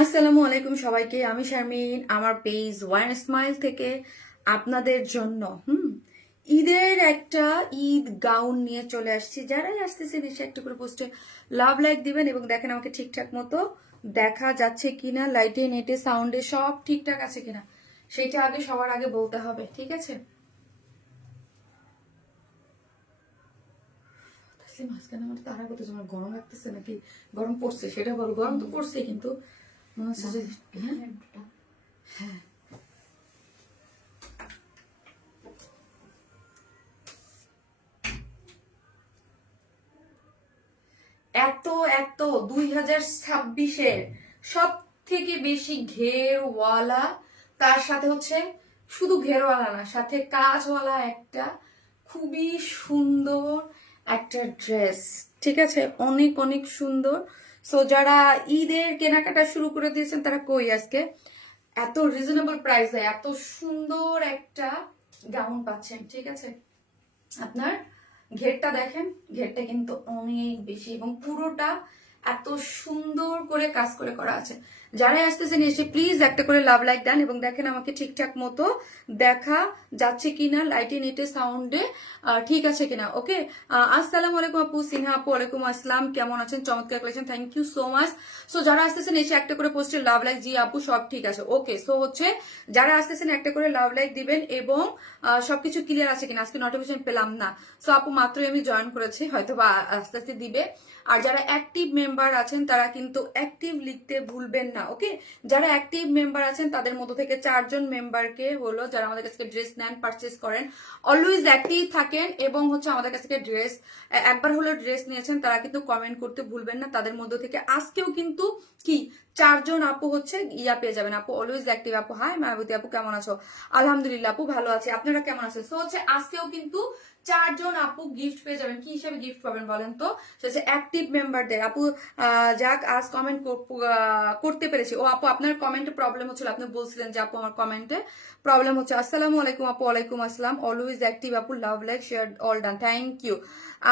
আসসালামু আলাইকুম সবাইকে। আমি শারমিন, আমার পেজ ওয়ান স্মাইল থেকে আপনাদের জন্য ঈদের একটা ঈদ গাউন নিয়ে চলে আসছি। যারাই আসতেছে বেশি একটা করে পোস্টে লাভ লাইক দিবেন এবং দেখেন আমাকে ঠিকঠাক মতো দেখা যাচ্ছে কিনা, লাইটে নেটে সাউন্ডে সব ঠিকঠাক আছে কিনা সেটা আগে সবার আগে বলতে হবে, ঠিক আছে? মাঝখানে আমার তারা করতেছে, আমার গরম লাগতেছে নাকি গরম পড়ছে সেটা বল। গরম তো পড়ছে কিন্তু মনে হচ্ছে যে হ্যাঁ হ্যাঁ এত এত 2026-এর সব থেকে বেশি ঘেরওয়ালা, তার সাথে হচ্ছে শুধু ঘেরওয়ালা না, সাথে কাজওয়ালা একটা খুবই সুন্দর একটা ড্রেস, ঠিক আছে? অনেক অনেক সুন্দর। সো যারা ঈদের কেনাকাটা শুরু করে দিয়েছেন তারা কই আজকে এত রিজনেবল প্রাইসে এত সুন্দর একটা গাউন পাচ্ছেন, ঠিক আছে? আপনার ঘেরটা দেখেন, ঘেরটা কিন্তু অনেক বেশি এবং পুরোটা এত সুন্দর করে কাজ করে করা আছে। যারা আসতেছেন এসে প্লিজ একটা করে লাভ লাইক দেন এবং দেখেন আমাকে ঠিকঠাক মতো দেখা যাচ্ছে কিনা, লাইটে নেটে সাউন্ডে ঠিক আছে কিনা। ওকে, আসসালামু আলাইকুম আপু, সিনহা আপু ওয়ালাইকুম আসসালাম, কেমন আছেন? চমৎকার collection, thank you so much. So যারা আসতেছেন এসে একটা করে পোস্টে লাভ লাইক, জি আপু সব ঠিক আছে। ওকে, সো হচ্ছে যারা আসতেছেন একটা করে লাভ লাইক দিবেন এবং সবকিছু ক্লিয়ার আছে কিনা, আজকে নোটিফিকেশন পেলাম না। সো আপু মাত্রই আমি জয়েন করেছি, হয়তো বা আস্তে আস্তে দিবে। আর যারা অ্যাক্টিভ মেম্বার আছেন তারা কিন্তু অ্যাক্টিভ লিখতে ভুলবেন না, ওকে? যারা অ্যাক্টিভ মেম্বার আছেন তাদের মধ্য থেকে 4জন মেম্বারকে হলো, যারা আমাদের কাছ থেকে ড্রেস নেন, পারচেস করেন, অলওয়েজ অ্যাক্টিভ থাকেন এবং হচ্ছে আমাদের কাছ থেকে ড্রেস একবার হলো ড্রেস নিয়েছেন, তারা কিন্তু কমেন্ট করতে ভুলবেন না। তাদের মধ্য থেকে আজকেও কিন্তু কি 4জন আপু হচ্ছে ইয়া পেয়ে যাবেন। আপু অলওয়েজ অ্যাক্টিভ। আপু হাই মায়াবতী আপু, কেমন আছো? আলহামদুলিল্লাহ আপু ভালো আছি, আপনারা কেমন আছেন? সো হচ্ছে আজকেও কিন্তু 4জন আপু গিফট পেয়ে যাবেন। কি হিসেবে গিফট পাবেন বলেন তো? সেটা অ্যাক্টিভ মেম্বারদের। আপু যাক আজ কমেন্ট করতে পেরেছি। ও আপু আপনার কমেন্টে প্রবলেম হচ্ছিল, আপনি বলছিলেন যে আপু আমার কমেন্টে প্রবলেম হচ্ছে। আসসালামু আলাইকুম আপু, ওয়ালাইকুম আসসালাম, অলওয়েজ অ্যাক্টিভ আপু, love like share all done, thank you.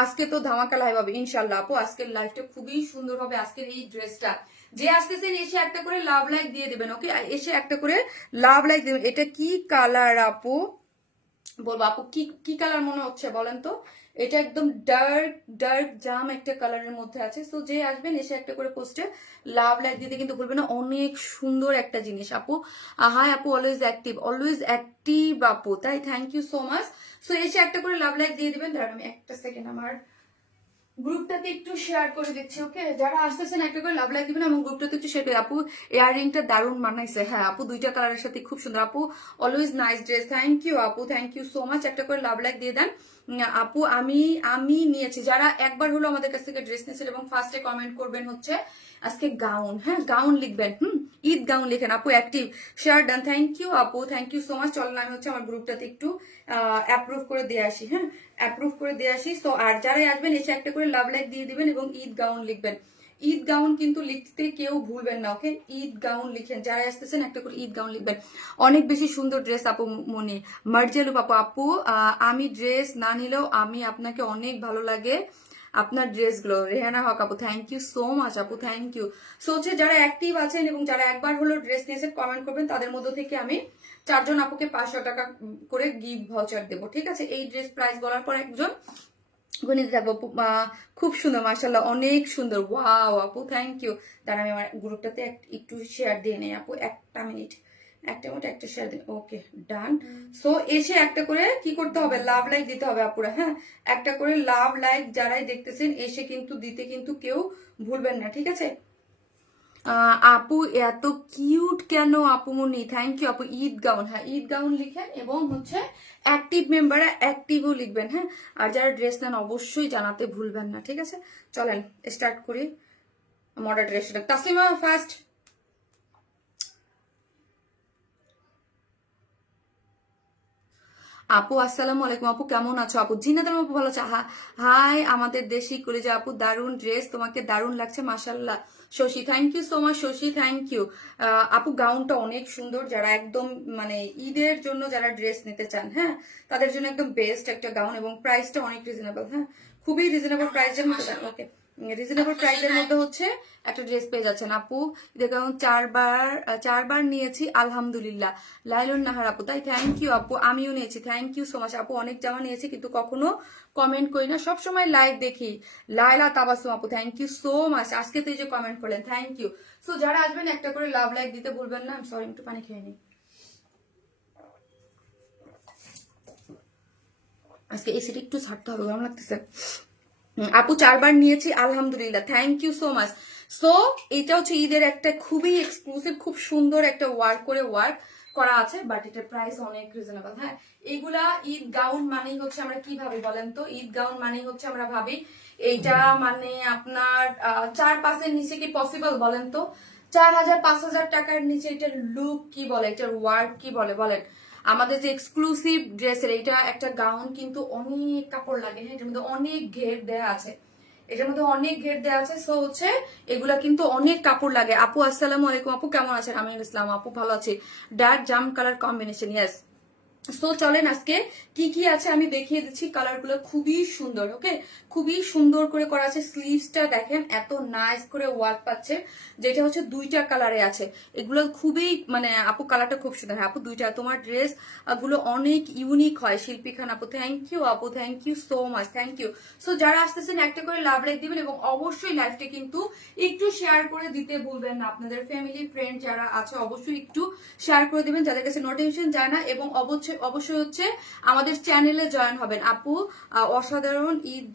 আজকে তো ধামাকা লাইভ হবে ইনশাল্লাহ আপু, আজকের লাইভটা খুবই সুন্দর হবে। আজকের এই ড্রেসটা যে আসতেছেন এসে একটা করে লাভ লাইক দিয়ে দিবেন, ওকে? এসে একটা করে লাভ লাইক দিবেন। এটা কি কালার আপু? বলবো আপু কি কি কালার মনে হচ্ছে বলেন তো? এটা একদম ডার্ক ডার্ক জাম একটা কালারের মধ্যে আছে। সো যে আসবেন এসে একটা করে পোস্টে লাভ লাইক দিতে কিন্তু ভুলবেন না। অনেক সুন্দর একটা জিনিস আপু। হাই আপু, অলওয়েজ অ্যাক্টিভ আপু, তাই thank you so much. So এসে একটা করে লাভ লাইক দিয়ে দিবেন। দাঁড়ান আমি একটা সেকেন্ড আমার গ্রুপটাতে একটু শেয়ার করে দিচ্ছি, ওকে? যারা আসতেছেন একটা করে লাভ লাইক দিবেন এবং গ্রুপটাতে একটু শেয়ার করে। আপু ইয়াররিংটা দারুণ মানাইছে, হ্যাঁ আপু, দুইটা কালারের সাথে খুব সুন্দর আপু, always nice dress, thank you আপু, থ্যাংক ইউ সো মাচ। একটা করে লাভ লাইক দিয়ে দেন। আপু আমি আমি নিয়েছি, যারা একবার হলো আমাদের কাছ থেকে ড্রেস নিয়েছেন এবং ফার্স্টে কমেন্ট করবেন হচ্ছে আজকে গাউন, হ্যাঁ গাউন লিখবেন, ঈদ গাউন লিখেন আপু, active share done, thank you আপু, থ্যাংক ইউ সো মাচ। চলেন আমি হচ্ছে আমার গ্রুপটাতে একটু অ্যাপ্রুভ করে দিয়ে আসি, হ্যাঁ অ্যাপ্রুভ করে দিয়ে আসি। তো আর যারাই আসবেন এসে একটা করে লাভ লাইক দিয়ে দিবেন এবং ঈদ গাউন লিখবেন। ঈদ গাউন কিন্তু লিখতে কেউ ভুলবেন না, ওকে? ঈদ গাউন লিখেন, যারা আসতেছেন একটা করে ঈদ গাউন লিখবেন। অনেক বেশি সুন্দর ড্রেস আপু, মনে মার্জেলু আপু। আপু আমি ড্রেস না নিলেও আমি আপনাকে অনেক ভালো লাগে আপনার ড্রেসগুলো। রেহানা হক আপু, থ্যাংক ইউ সো মাচ আপু, থ্যাংক ইউ। সো হচ্ছে যারা অ্যাক্টিভ আছেন এবং যারা একবার হলো ড্রেস নিয়েছেন কমেন্ট করবেন, তাদের মধ্য থেকে আমি 4জন আপুকে 500 টাকা করে গিফট ভাউচার দেবো, ঠিক আছে? এই ড্রেস প্রাইস বলার পর একজন গণিত থাকবো। খুব সুন্দর মাশাল্লাহ, অনেক সুন্দর, ওয়াও আপু, থ্যাংক ইউ। তারা আমি আমার গ্রুপটাতে একটু শেয়ার দিয়ে নেই আপু, একটা মিনিট, একটা শেয়ার দিন, ওকে ডান। সো এসে একটা করে কি করতে হবে, লাভ লাইক দিতে হবে আপুরা, হ্যাঁ একটা করে লাভ লাইক যারাই দেখতেছেন এসে কিন্তু দিতে কিন্তু কেউ ভুলবেন না, ঠিক আছে? আপু এত কিউট কেন আপু মনি, থ্যাংক ইউ আপু। ঈদ গাউন, হ্যাঁ ঈদ গাউন লিখেন এবং হচ্ছে অ্যাক্টিভ মেম্বাররা অ্যাক্টিভও লিখবেন, হ্যাঁ। আর যারা ড্রেস নেন অবশ্যই জানাতে ভুলবেন না, ঠিক আছে? চলেন স্টার্ট করি মডার ড্রেসটা। তাসলিমা ফার্স্ট। আপু আসসালামু আলাইকুম আপু, কেমন আছো আপু? জিনাদার আপু ভালো আছো? হাই আমাদের দেশি কলেজা আপু, দারুণ ড্রেস, তোমাকে দারুণ লাগছে মাশাল্লাহ। Shashi, thank you so much Shashi, thank you. আপু গাউনটা অনেক সুন্দর, যারা একদম মানে ঈদের জন্য যারা ড্রেস নিতে চান, হ্যাঁ তাদের জন্য একদম বেস্ট একটা গাউন এবং প্রাইসটা অনেক রিজনেবল, হ্যাঁ খুবই রিজনেবল প্রাইসের মধ্যে। ওকে রিজনেবল প্রাইসের মধ্যে হচ্ছে একটা ড্রেস পেয়ে যাচ্ছেন আপু। দেখুন চারবার নিয়েছি আলহামদুলিল্লাহ। লাইলুন নাহার আপু, তাই থ্যাংক ইউ আপু, আমিও নিয়েছি, থ্যাংক ইউ সো মাচ আপু। অনেক জামা নিয়েছি কিন্তু কখনো কমেন্ট করি না, সবসময় লাইভ দেখি। লাইলা তাবাসুম আপু, থ্যাংক ইউ সো মাচ, আজকে তো এই যে কমেন্ট করলেন, থ্যাংক ইউ। সো যারা আসবেন একটা করে লাভ লাইক দিতে ভুলবেন না। সরি, একটু পানি খেয়ে নিই, আজকে এসিটা একটু ছাড়তে হবে, গরম লাগতেছে। আপু চারবার নিয়েছি আলহামদুলিল্লাহ, thank you so much. So এটা হচ্ছে ঈদের একটা খুবই এক্সক্লুসিভ, খুব সুন্দর একটা ওয়ার্ক করা আছে, বাট এটার প্রাইস অনেক রিজনেবল। হ্যাঁ, এইগুলা ঈদ গাউন মানেই হচ্ছে আমরা কি ভাবি বলেন তো? ঈদ গাউন মানেই হচ্ছে আমরা ভাবি এইটা মানে আপনার 4-5-এর নিচে কি পসিবল বলেন তো? 4,000-5,000 টাকার নিচে এটার লুক কি বলে, এটার ওয়ার্ক কি বলে বলেন? আমাদের যে এক্সক্লুসিভ ড্রেসের এটা একটা গাউন কিন্তু অনেক কাপড় লাগে। হ্যাঁ, এটার মধ্যে অনেক ঘের দেয়া আছে, এটার মধ্যে অনেক ঘের দেওয়া আছে। সো হচ্ছে এগুলা কিন্তু অনেক কাপড় লাগে। আপু আসসালামু আলাইকুম আপু, কেমন আছেন? আমি ইসলাম আপু, ভালো আছি। ডার্ক জাম কালার কম্বিনেশন, ইয়েস। সো চলেন আজকে কি কি আছে আমি দেখিয়ে দিচ্ছি। কালার গুলো খুবই সুন্দর, ওকে, খুবই সুন্দর করে করা আছে। স্লিভসটা দেখেন এত নাইস করে ওয়ার্ক পাচ্ছে, যেটা হচ্ছে দুইটা কালারে আছে। এগুলো খুবই মানে আপু কালারটা খুব সুন্দর। হ্যাঁ আপু, দুইটা তোমার ড্রেস গুলো অনেক ইউনিক হয়। শিল্পী খান আপু, থ্যাংক ইউ আপু, thank you so much, thank you. So যারা আসতেছেন একটা করে লাভ লাইক দিবেন এবং অবশ্যই লাইভটা কিন্তু একটু শেয়ার করে দিতে ভুলবেন না। আপনাদের ফ্যামিলি ফ্রেন্ড যারা আছে অবশ্যই একটু শেয়ার করে দিবেন, যাদের কাছে নোটিফিকেশন যায় না। এবং অবশ্যই হচ্ছে আমাদের চ্যানেলে জয়েন হবেন। আপু অসাধারণ ঈদ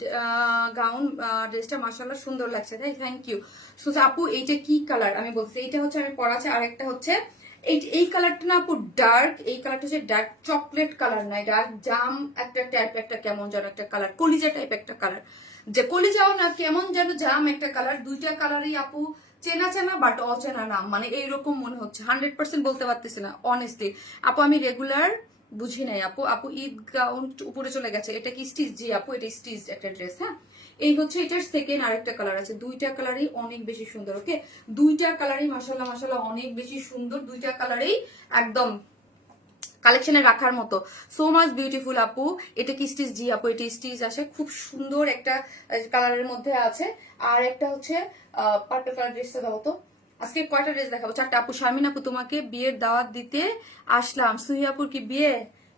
গাউন ড্রেসটা মাশাআল্লাহ সুন্দর লাগছে, তাই থ্যাংক ইউ। সো আপু এইটা কি কালার আমি বলছি, এইটা হচ্ছে আমি পরা আছে। আর একটা হচ্ছে এই কালারটা না আপু ডার্ক, এই কালারটা হচ্ছে ডার্ক চকলেট কালার, নাই ডার্ক জাম একটা টাইপ, একটা কেমন যেন একটা কালার, কলিজা টাইপ একটা কালার, যে কলিজাও না কেমন যেন জাম একটা কালার। দুইটা কালারই আপু চেনা চেনা বাট অচেনা নাম, মানে এইরকম মনে হচ্ছে। 100% বলতে পারতেছি না অনেস্টলি আপু, আমি রেগুলার বুঝি নাই আপু। আপু ঈদ গাউন উপরে চলে গেছে, এটা কি স্টিচ? জি আপু, এটা স্টিচ একটা ড্রেস। হ্যাঁ, এই হচ্ছে এটার সেকেন্ড আরেকটা কালার আছে। দুইটা কালারই অনেক বেশি সুন্দর, ওকে, দুইটা কালারই মাশাআল্লাহ মাশাআল্লাহ অনেক বেশি সুন্দর। দুইটা কালারই একদম কালেকশনে রাখার মতো, সো মাচ বিউটিফুল আপু। এটা কি স্টিচ? জি আপু, এটা স্টিচ আসে, খুব সুন্দর একটা কালারের মধ্যে আছে। আর একটা হচ্ছে পার্পল কালার ড্রেসটা দাও তো। আজকে কয়টা ড্রেস দেখাবো? 4টা আপু। শারমিন আপু, তোমাকে বিয়ের দাওয়াত দিতে আসলাম। সুহি আপুর কি বিয়ে?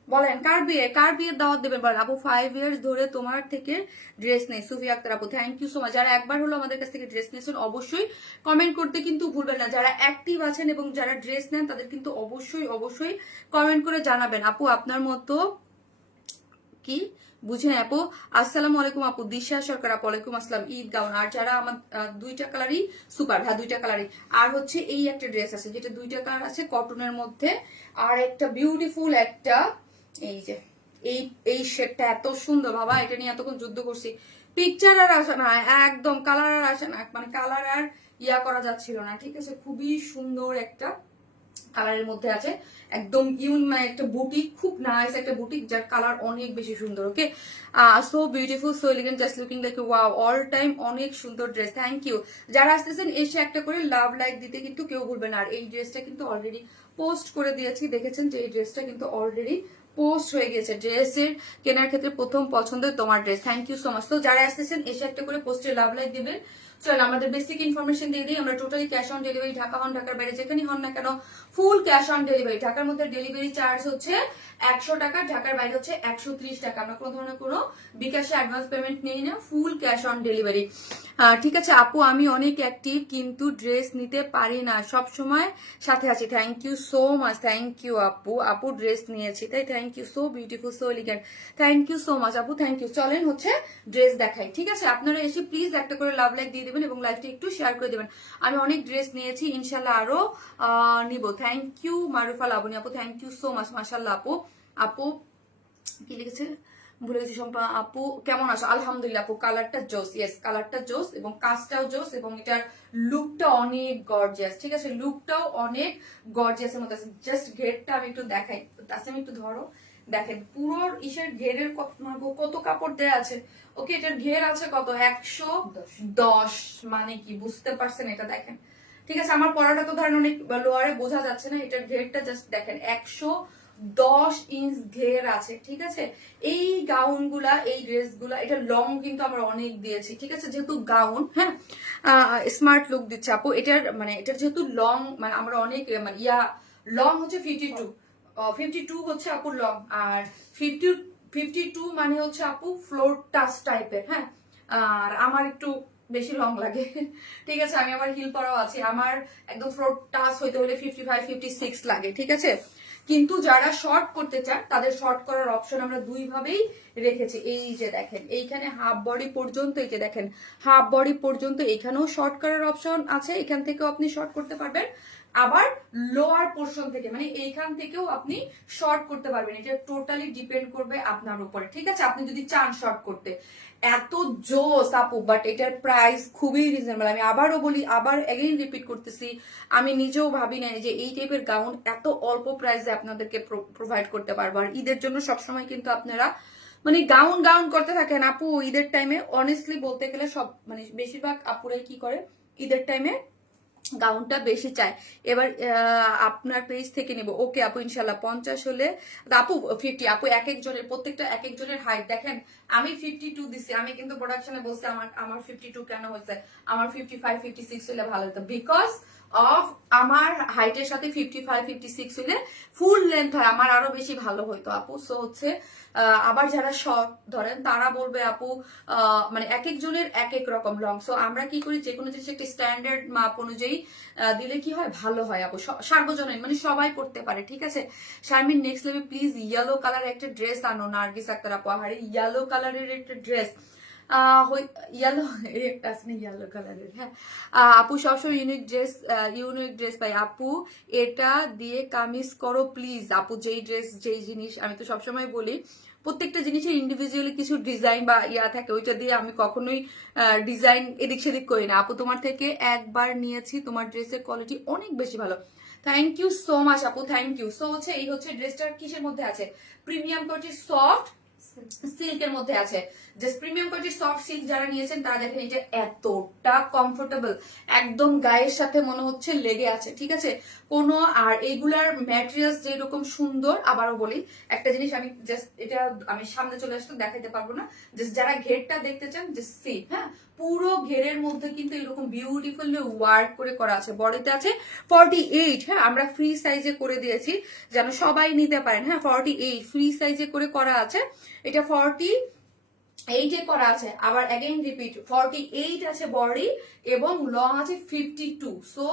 বলেন কার বিয়ে, কার বিয়ের দাওয়াত দেবেন বলেন আপু। 5 ইয়ার্স ধরে তোমার থেকে ড্রেস নেই। সুফি আক্তার আপু, থ্যাংক ইউ সো মাচ। যারা একবার হলো আমাদের কাছ থেকে ড্রেস নিয়েছেন অবশ্যই কমেন্ট করতে কিন্তু ভুলবেন না। যারা অ্যাক্টিভ আছেন এবং যারা ড্রেস নেন তাদের কিন্তু অবশ্যই কমেন্ট করে জানাবেন। আপু আপনার মতো কি বুঝি না আপু। আসসালামু আলাইকুম আপু। দিশা সরকার আপু, ওয়ালাইকুম আসসালাম। ঈদ গাউন আর যারা আমার দুইটা কালারই সুপার। হ্যাঁ, দুইটা কালারই। আর হচ্ছে এই একটা ড্রেস আছে যেটা দুইটা কালার আছে কটনের মধ্যে, আর একটা বিউটিফুল একটা এই যে এই শেডটা এত সুন্দর বাবা, এটা নিয়ে এতক্ষণ যুদ্ধ করছি। পিকচার আর আসে না, একদম কালার আর আসে না, মানে কালার আর ইয়া করা যাচ্ছিল না। ঠিক আছে, খুবই সুন্দর একটা কালারের মধ্যে আছে, একদম মানে একটা বুটিক, খুব নাইস একটা বুটিক যার কালার অনেক বেশি সুন্দর। Okay, so beautiful, so elegant, just looking like wow, all time অনেক সুন্দর ড্রেস, থ্যাংক ইউ। যারা আসতেছেন এসে একটা করে লাভ লাইক দিতে কিন্তু কেউ ভুলবেন না। আর এই ড্রেসটা কিন্তু অলরেডি পোস্ট করে দিয়েছি, দেখেছেন যে এই ড্রেসটা কিন্তু অলরেডি পোস্ট হয়ে গেছে। ড্রেসের কেনার ক্ষেত্রে প্রথম পছন্দের তোমার dress, thank you so much. তো যারা আসতেছেন এসে একটা করে পোস্টে লাভ লাইক দিবেন। চলেন আমাদের বেসিক ইনফরমেশন দিয়ে দিই। আমরা totally cash on delivery, Dhaka হন ঢাকার বাইরে যেখানেই হন না কেন ফুল ক্যাশ অন ডেলিভারি। ঢাকার মধ্যে ডেলিভারি চার্জ হচ্ছে 100 টাকা, ঢাকার বাইরে হচ্ছে 130 টাকা। আমরা কোনো ধরনের কোনো বিকাশে অ্যাডভান্স পেমেন্ট নেই না, ফুল ক্যাশ অন ডেলিভারি। ঠিক আছে আপু, আমি অনেক অ্যাক্টিভ কিন্তু ড্রেস নিতে পারি না, সব সময় সাথে আছি। Thank you so much, thank you আপু। আপু ড্রেস নিয়েছি তাই, thank you, so beautiful, so elegant, thank you so much আপু, থ্যাংক ইউ। চলেন হচ্ছে ড্রেস দেখাই। ঠিক আছে, আপনারা এসে প্লিজ একটা করে লাভ লাইক দিয়ে দেবেন এবং লাইভটা একটু শেয়ার করে দেবেন। আমি অনেক ড্রেস নিয়েছি, ইনশাল্লাহ আরো নিব। থ্যাংক ইউ মারুফা লাবণী আপু, থ্যাংক ইউ সো মাচ, মাশাল্লাহ আপু। আপু কি লিখেছে ভুলে গেছি। সম্পা আপু কেমন আছো? আলহামদুলিল্লাহ আপু, কালারটা জোস, ইয়েস কালারটা জোস এবং কাজটাও জোস এবং এটার লুকটা অনেক গর্জিয়াস। ঠিক আছে, লুকটাও অনেক গর্জিয়াস এর মধ্যে আছে। জাস্ট ঘেরটা আমি একটু দেখাই, তাসিম একটু ধরো, দেখেন পুরো ইসের ঘেরের কত কাপড় দেয়া আছে। ওকে, এটার ঘের আছে কত? 110, মানে কি বুঝতে পারছেন? এটা দেখেন, ঠিক আছে, আমার পড়াটা তো ধরেন অনেক লোয়ারে বোঝা যাচ্ছে না, এটার ঘেরটা জাস্ট দেখেন 110 10 ইঞ্চ ঘের আছে, ঠিক আছে। এই গাউনগুলা, এই ড্রেসগুলা, এটা লং কিন্তু আমরা অনেক দিয়েছি, ঠিক আছে, যেহেতু গাউন, হ্যাঁ, স্মার্ট লুক দিচ্ছে আপু। এটার যেহেতু লং, মানে আমরা অনেক মানে লং হচ্ছে 52, 52 হচ্ছে আপু লং, আর 52 মানে হচ্ছে আপু ফ্লোর টাচ টাইপের, হ্যাঁ। আর আমার একটু বেশি লং লাগে, ঠিক আছে, আমি আমার হিল পরাও আছি, আমার একদম ফ্লোর টাচ হইতে হলে 55-56 লাগে, ঠিক আছে। কিন্তু যারা শর্ট করতে চান তাদের শর্ট করার অপশন আমরা দুই ভাবেই রেখেছি। এই যে দেখেন, এইখানে হাফ বডি পর্যন্ত, এই যে দেখেন হাফ বডি পর্যন্ত এখানেও শর্ট করার অপশন আছে, এখান থেকেও আপনি শর্ট করতে পারবেন, আবার লোয়ার পোর্শন থেকে মানে এইখান থেকেও আপনি শর্ট করতে পারবেন। এটা টোটালি ডিপেন্ড করবে আপনার উপরে, ঠিক আছে, আপনি যদি চান শর্ট করতে। এত জোস আপু, বাট এটার প্রাইস খুবই রিজনেবল। আমি আবারও বলি, আবার এগেইন রিপিট করতেছি, আমি নিজেও ভাবি না যে এই টাইপের গাউন এত অল্প প্রাইসে আপনাদেরকে প্রোভাইড করতে পারবো। আর ঈদের জন্য সবসময় কিন্তু আপনারা মানে গাউন গাউন করতে থাকেন আপু। ঈদের টাইমে অনেস্টলি বলতে গেলে সব মানে বেশিরভাগ আপুরাই কি করে, ঈদের টাইমে গাউনটা বেশি চাই। এবার আপনার পেজ থেকে নিব, ওকে আপু ইনশাল্লাহ। 50 হলে আপু 50, আপু এক একজনের প্রত্যেকটা এক একজনের হাইট দেখেন। আমি 52 দিছি, আমি কিন্তু প্রোডাকশনে বলছি আমার 52 কেন হয়েছে, আমার 55-56 হলে ভালো হতো, বিকজ অফ আমার হাইটের সাথে 55-56 হলে ফুল লেন্থ হয়, আমার আরো বেশি ভালো হইতো আপু। সো হচ্ছে আবার যারা শর্ট ধরেন তারা বলবে আপু মানে এক একজনের এক এক রকম লং। সো আমরা কি করি, যে কোনো জিনিস একটি স্ট্যান্ডার্ড মাপ অনুযায়ী দিলে কি হয়, ভালো হয় আপু, সার্বজনীন মানে সবাই করতে পারে, ঠিক আছে। Sharmin next level please yellow colour একটা ড্রেস আনো, নার্গিস আক্তার আপু, আহারে ইয়েলো কালারের একটা ড্রেস, ইয়েলো আছে ইয়েলো কালারের, হ্যাঁ আপু সবসময় ইউনিক ড্রেস পাই আপু, এটা দিয়ে কামিজ করো প্লিজ আপু। যেই ড্রেস যেই জিনিস, আমি তো সবসময় বলি প্রত্যেকটা জিনিসের ইন্ডিভিজুয়ালি কিছু ডিজাইন বা থাকে, ওইটা দিয়ে আমি কখনোই ডিজাইন এদিক সেদিক করি না আপু। তোমার থেকে একবার নিয়েছি, তোমার ড্রেসের কোয়ালিটি অনেক বেশি ভালো, থ্যাংক ইউ সো মাচ আপু, থ্যাংক ইউ। সো হচ্ছে এই হচ্ছে ড্রেসটার কিসের মধ্যে আছে, প্রিমিয়াম কোয়ালিটি সফট সিল্কের মধ্যে আছে। Just premium quality soft silk যারা নিয়েছেন তারা দেখেন এটা এতটা কমফোর্টেবল, একদম গায়ের সাথে মনে হচ্ছে লেগে আছে, ঠিক আছে কোনো। আর এইগুলার ম্যাটেরিয়ালস যেরকম সুন্দর, আবারও বলি একটা জিনিস, আমি জাস্ট এটা আমি সামনে চলে আসতে দেখাইতে পারবো না, জাস্ট যারা ঘেরটা দেখতে চান জাস্ট সি, হ্যাঁ পুরো ঘেরের মধ্যে কিন্তু এরকম বিউটিফুলি ওয়ার্ক করে করা আছে। বডিতে আছে 48, হ্যাঁ আমরা ফ্রি সাইজে করে দিয়েছি যেন সবাই নিতে পারেন, হ্যাঁ 48 ফ্রি সাইজে করে করা আছে, এটা 48 করা আছে। আবার অ্যাগেইন রিপিট, 48 আছে বডি এবং লং আছে 52। সো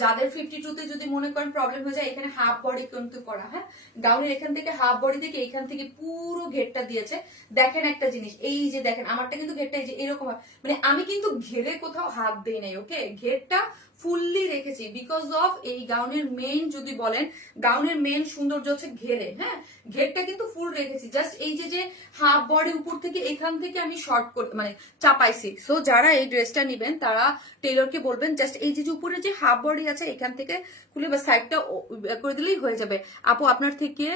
যাদের 52 তে যদি মনে করেন প্রবলেম হয়ে যায়, এখানে হাফ বডি কিন্তু করা, হ্যাঁ গাউনের এখান থেকে হাফ বডি থেকে এখান থেকে পুরো ঘেরটা দিয়েছে। দেখেন একটা জিনিস, এই যে দেখেন আমারটা কিন্তু ঘেরটা এই যে এরকম, মানে আমি কিন্তু ঘেরে কোথাও হাত দেই নাই, ওকে ঘেরটা ফুললি রেখেছি বিকজ অফ এই গাউনের মেইন যদি বলেন, গাউনের মেইন সৌন্দর্য হচ্ছে ঘেরে, হ্যাঁ ঘেরটা কিন্তু ফুল রেখেছি। জাস্ট এই যে হাফ বডি উপর থেকে এখান থেকে আমি শর্ট করে মানে চাপাইছি। সো যারা এই ড্রেসটা নিবেন তারা টেলরকে বলবেন জাস্ট এই যে উপরে যে হাফ বডি আছে এখান থেকে খুলে বা সাইডটা করে দিলেই হয়ে যাবে। আপু আপনার থেকে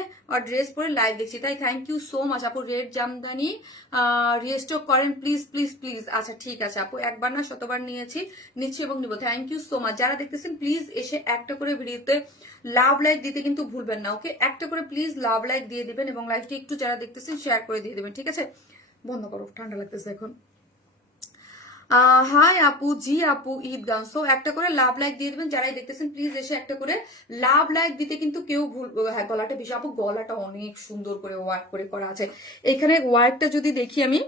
ড্রেস পরে লাইভ দেখছি, তাই থ্যাংক ইউ সো মাচ আপু। রেড জামদানি রিস্টক করেন প্লিজ প্লিজ প্লিজ। আচ্ছা ঠিক আছে আপু, একবার না শতবার নিচ্ছি এবং নিব, থ্যাংক ইউ সো মাচ। যারা দেখতেছেন প্লিজ এসে একটা করে ভিডিওতে লাভ লাইক দিতে কিন্তু ভুলবেন না, ওকে একটা করে প্লিজ লাভ লাইক দিয়ে দিবেন এবং লাইভটি একটু যারা দেখতেছেন শেয়ার করে দিয়ে দিবেন, ঠিক আছে। বন্ধ করো, ঠান্ডা লাগতেছে এখন। হাই আপু, জি আপু ঈদ গান। সো একটা করে লাভ লাইক দিয়ে দিবেন যারাই দেখতেছেন, প্লিজ এসে একটা করে লাভ লাইক দিতে কিন্তু কেউ ভুল। হ্যাঁ গলাটা বেশি আপু, গলাটা অনেক সুন্দর করে ওয়ার্ক করে করা আছে। এখানে ওয়ার্কটা যদি দেখি আমি,